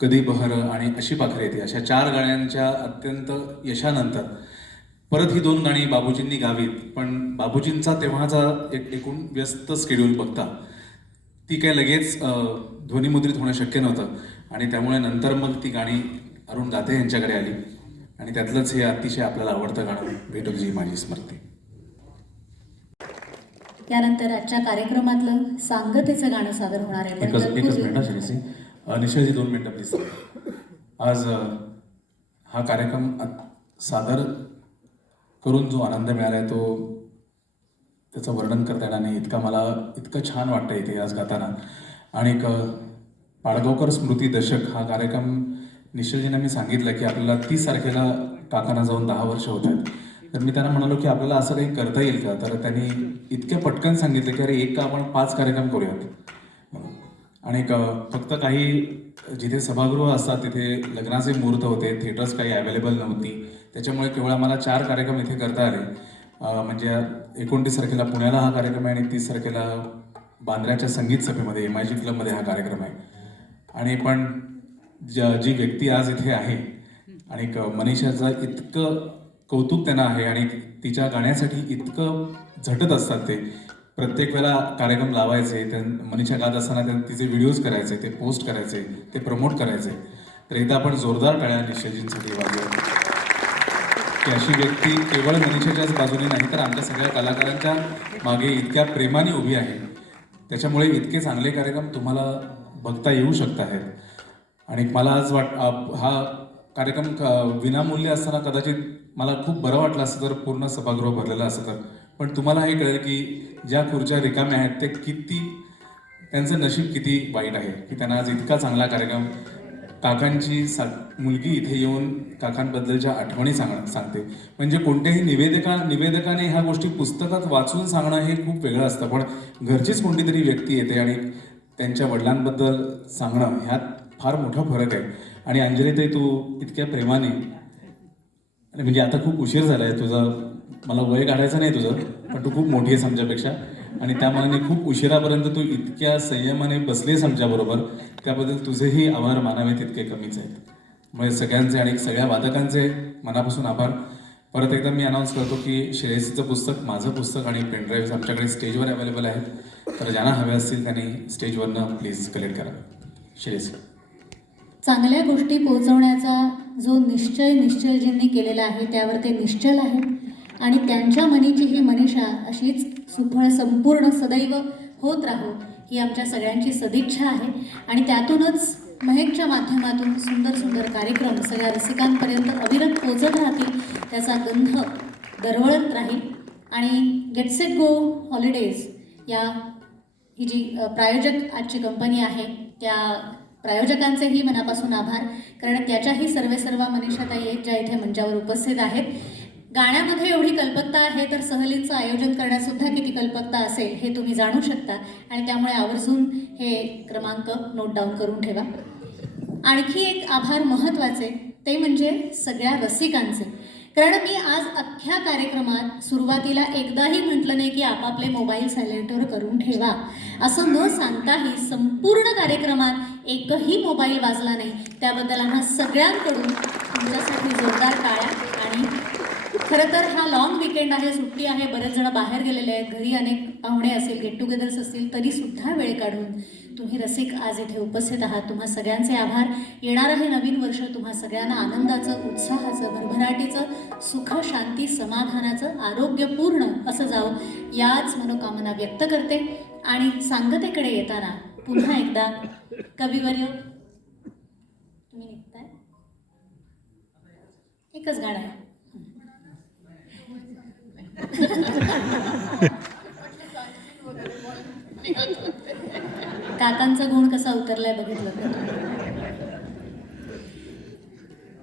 कधी बहर आणि अशी पाखरे येते, अशा 4 गाण्यांच्या अत्यंत यशानंतर परत ही 2 गाणी बाबूजींनी गावीत. पण बाबूजींचा तेव्हाचा एकूण व्यस्त शेड्यूल बघता ती काय लगेच ध्वनिमुद्रित होणं शक्य नव्हतं. आणि त्यामुळे नंतर मग ती गाणी अरुण दाते यांच्याकडे आली. आणि त्यातलंच हे अतिशय आपल्याला आवडतं गाणं भेट तुझी माझी स्मरते. त्यानंतर आजच्या कार्यक्रमातलं सांगतेचं गाणं सादर होणार आहे. एकच मिनिट श्रीसी, निश्चयजी 2 मिनिटं प्लीज. आज हा कार्यक्रम सादर करून जो आनंद मिळाला आहे तो त्याचं वर्णन करता येणार नाही. इतकं छान वाटतं इथे आज गाताना. आणि पाडगावकर स्मृती दशक हा कार्यक्रम निश्चयजींना मी सांगितलं की आपल्याला 30 तारखेला काकांना जाऊन 10 वर्ष होत आहेत. तर मी त्यांना म्हणालो की आपल्याला असं काही करता येईल का. तर त्यांनी इतक्या पटकन सांगितलं की अरे एक का आपण 5 कार्यक्रम करूयात. आणि फक्त काही जिथे सभागृह असतात तिथे लग्नाचे मुहूर्त होते, थिएटर्स काही अवेलेबल नव्हती, त्याच्यामुळे केवळ आम्हाला 4 कार्यक्रम इथे करता आले. म्हणजे 29 तारखेला पुण्याला हा कार्यक्रम आहे आणि 30 तारखेला बांद्र्याच्या संगीत सभेमध्ये MIG क्लबमध्ये हा कार्यक्रम आहे. आणि पण जी व्यक्ती आज इथे आहे आणि मनीषाचं इतकं कौतुक त्यांना आहे आणि तिच्या गाण्यासाठी इतकं झटत असतात ते. प्रत्येक वेळेला कार्यक्रम लावायचे, मनीषा गात असताना तिचे व्हिडिओज करायचे, ते पोस्ट करायचे, ते प्रमोट करायचे. तर एकदा आपण जोरदार टाळ्या निश्चयजींसाठी वाजवू की अशी व्यक्ती केवळ मनीषाच्याच बाजूने नाही तर आमच्या सगळ्या कलाकारांच्या मागे इतक्या प्रेमाने उभी आहे. त्याच्यामुळे इतके चांगले कार्यक्रम तुम्हाला बघता येऊ शकत आहेत. आणि मला आज हा कार्यक्रम विनामूल्य असताना कदाचित मला खूप बरं वाटलं असतं तर पूर्ण सभागृह भरलेलं असतं तर. पण तुम्हाला हे कळेल की ज्या खुर्च्या रिकाम्या आहेत ते किती, त्यांचं नशीब किती वाईट आहे की त्यांना आज इतका चांगला कार्यक्रम, काकांची मुलगी इथे येऊन काकांबद्दलच्या आठवणी सांगते. म्हणजे कोणत्याही निवेदकाने ह्या गोष्टी पुस्तकात वाचून सांगणं हे खूप वेगळं असतं, पण घरचीच कोणती तरी व्यक्ती येते आणि त्यांच्या वडिलांबद्दल सांगणं ह्यात फार मोठा फरक आहे. आणि अंजलीताई, तू इतक्या प्रेमाने, आणि म्हणजे आता खूप उशीर झाला आहे तुझा, मला वय काढायचं नाही तुझं, पण तू खूप मोठी आहेस आमच्यापेक्षा आणि त्या मनाने खूप उशिरापर्यंत तू इतक्या संयमाने बसलीस आमच्याबरोबर, त्याबद्दल तुझेही आभार मानावे तितके कमीच आहेत. म्हणजे सगळ्यांचे आणि सगळ्या वादकांचे मनापासून आभार. परत एकदा मी अनाऊन्स करतो की श्रेयसीचं पुस्तक, माझं पुस्तक आणि पेनड्राईव्ह आमच्याकडे स्टेजवर अवेलेबल आहेत. तर ज्यांना हवे असतील त्यांनी स्टेजवरनं प्लीज कलेक्ट करा. श्रेयसी, चांगल्या गोष्टी पोहोचवण्याचा जो निश्चयजींनी केलेला आहे त्यावर ते निश्चल आहे आणि त्यांच्या मनीची ही मनीषा अशीच सुफळ संपूर्ण सदैव होत राहो ही आमच्या सगळ्यांची सदिच्छा आहे. आणि त्यातूनच महकच्या माध्यमातून सुंदर सुंदर कार्यक्रम सगळ्या रसिकांपर्यंत अविरत पोचत राहतील, त्याचा गंध दरवळत राहील. आणि गेट सेट गो हॉलिडेज ही जी प्रायोजक आजची कंपनी आहे त्या प्रायोजकांचेही मनापासून आभार, कारण त्याच्याही सर्वेसर्वा मनीषाताई आहेत ज्या इथे मंचावर उपस्थित आहेत. गाण्यामध्ये एवढी कल्पकता आहे तर सहलींचं आयोजन करण्यासुद्धा किती कल्पकता असेल हे तुम्ही जाणू शकता आणि त्यामुळे आवर्जून हे क्रमांक नोट डाऊन करून ठेवा. आणखी एक आभार महत्त्वाचे ते म्हणजे सगळ्या रसिकांचे, कारण मी आज अख्ख्या कार्यक्रमात सुरुवातीला एकदाही म्हटलं नाही की आपापले मोबाईल सायलेंटवर करून ठेवा, असं न सांगताही संपूर्ण कार्यक्रमात एकही मोबाईल वाजला नाही. त्याबद्दल आम्हा सगळ्यांकडून तुमच्यासाठी जोरदार टाळ्या. आणि खरं तर हा लॉंग विकेंड आहे, सुट्टी आहे, बरेच जण बाहेर गेलेले आहेत, घरी अनेक पाहुणे असेल, गेट टुगेदर्स असतील, तरीसुद्धा वेळ काढून तुम्ही रसिक आज इथे उपस्थित आहात. तुम्हा सगळ्यांचे आभार. येणारं हे नवीन वर्ष तुम्हा सगळ्यांना आनंदाचं, उत्साहाचं, भरभराटीचं, सुख, शांती, समाधानाचं, आरोग्यपूर्ण असं जावं याच मनोकामना व्यक्त करते. आणि सांगतेकडे येताना पुन्हा एकदा कविवर्य तुम्ही निघताय, एकच गाणं आहे. काकांचा गुण कसा उतरलाय बघितलं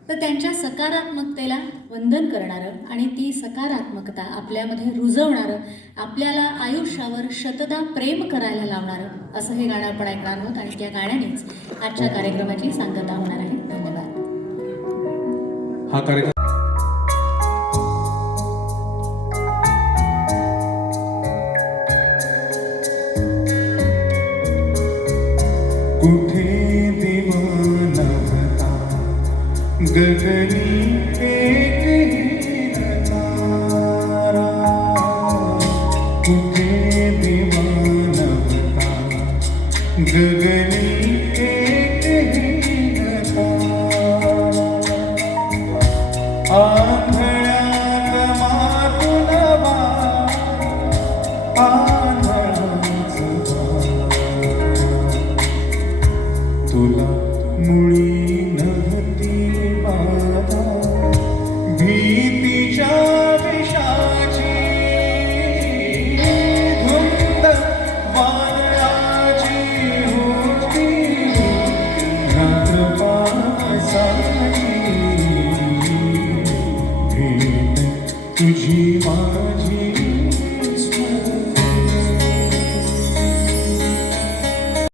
तर त्यांच्या सकारात्मकतेला वंदन करणारं आणि ती सकारात्मकता आपल्यामध्ये रुजवणारं, आपल्याला आयुष्यावर शतदा प्रेम करायला लावणारं असं हे गाणं आपण ऐकणार आहोत. आणि त्या गाण्यानेच आजच्या कार्यक्रमाची सांगता होणार आहे. धन्यवाद. हा कार्यक्रम कुठे दिवाना होता गगनी एक हीर तारा, कुठे दिवाना होता गगनी एक हीर तारा, आंधळ्यात मातून आंधळाच तुला मुळी नव्हती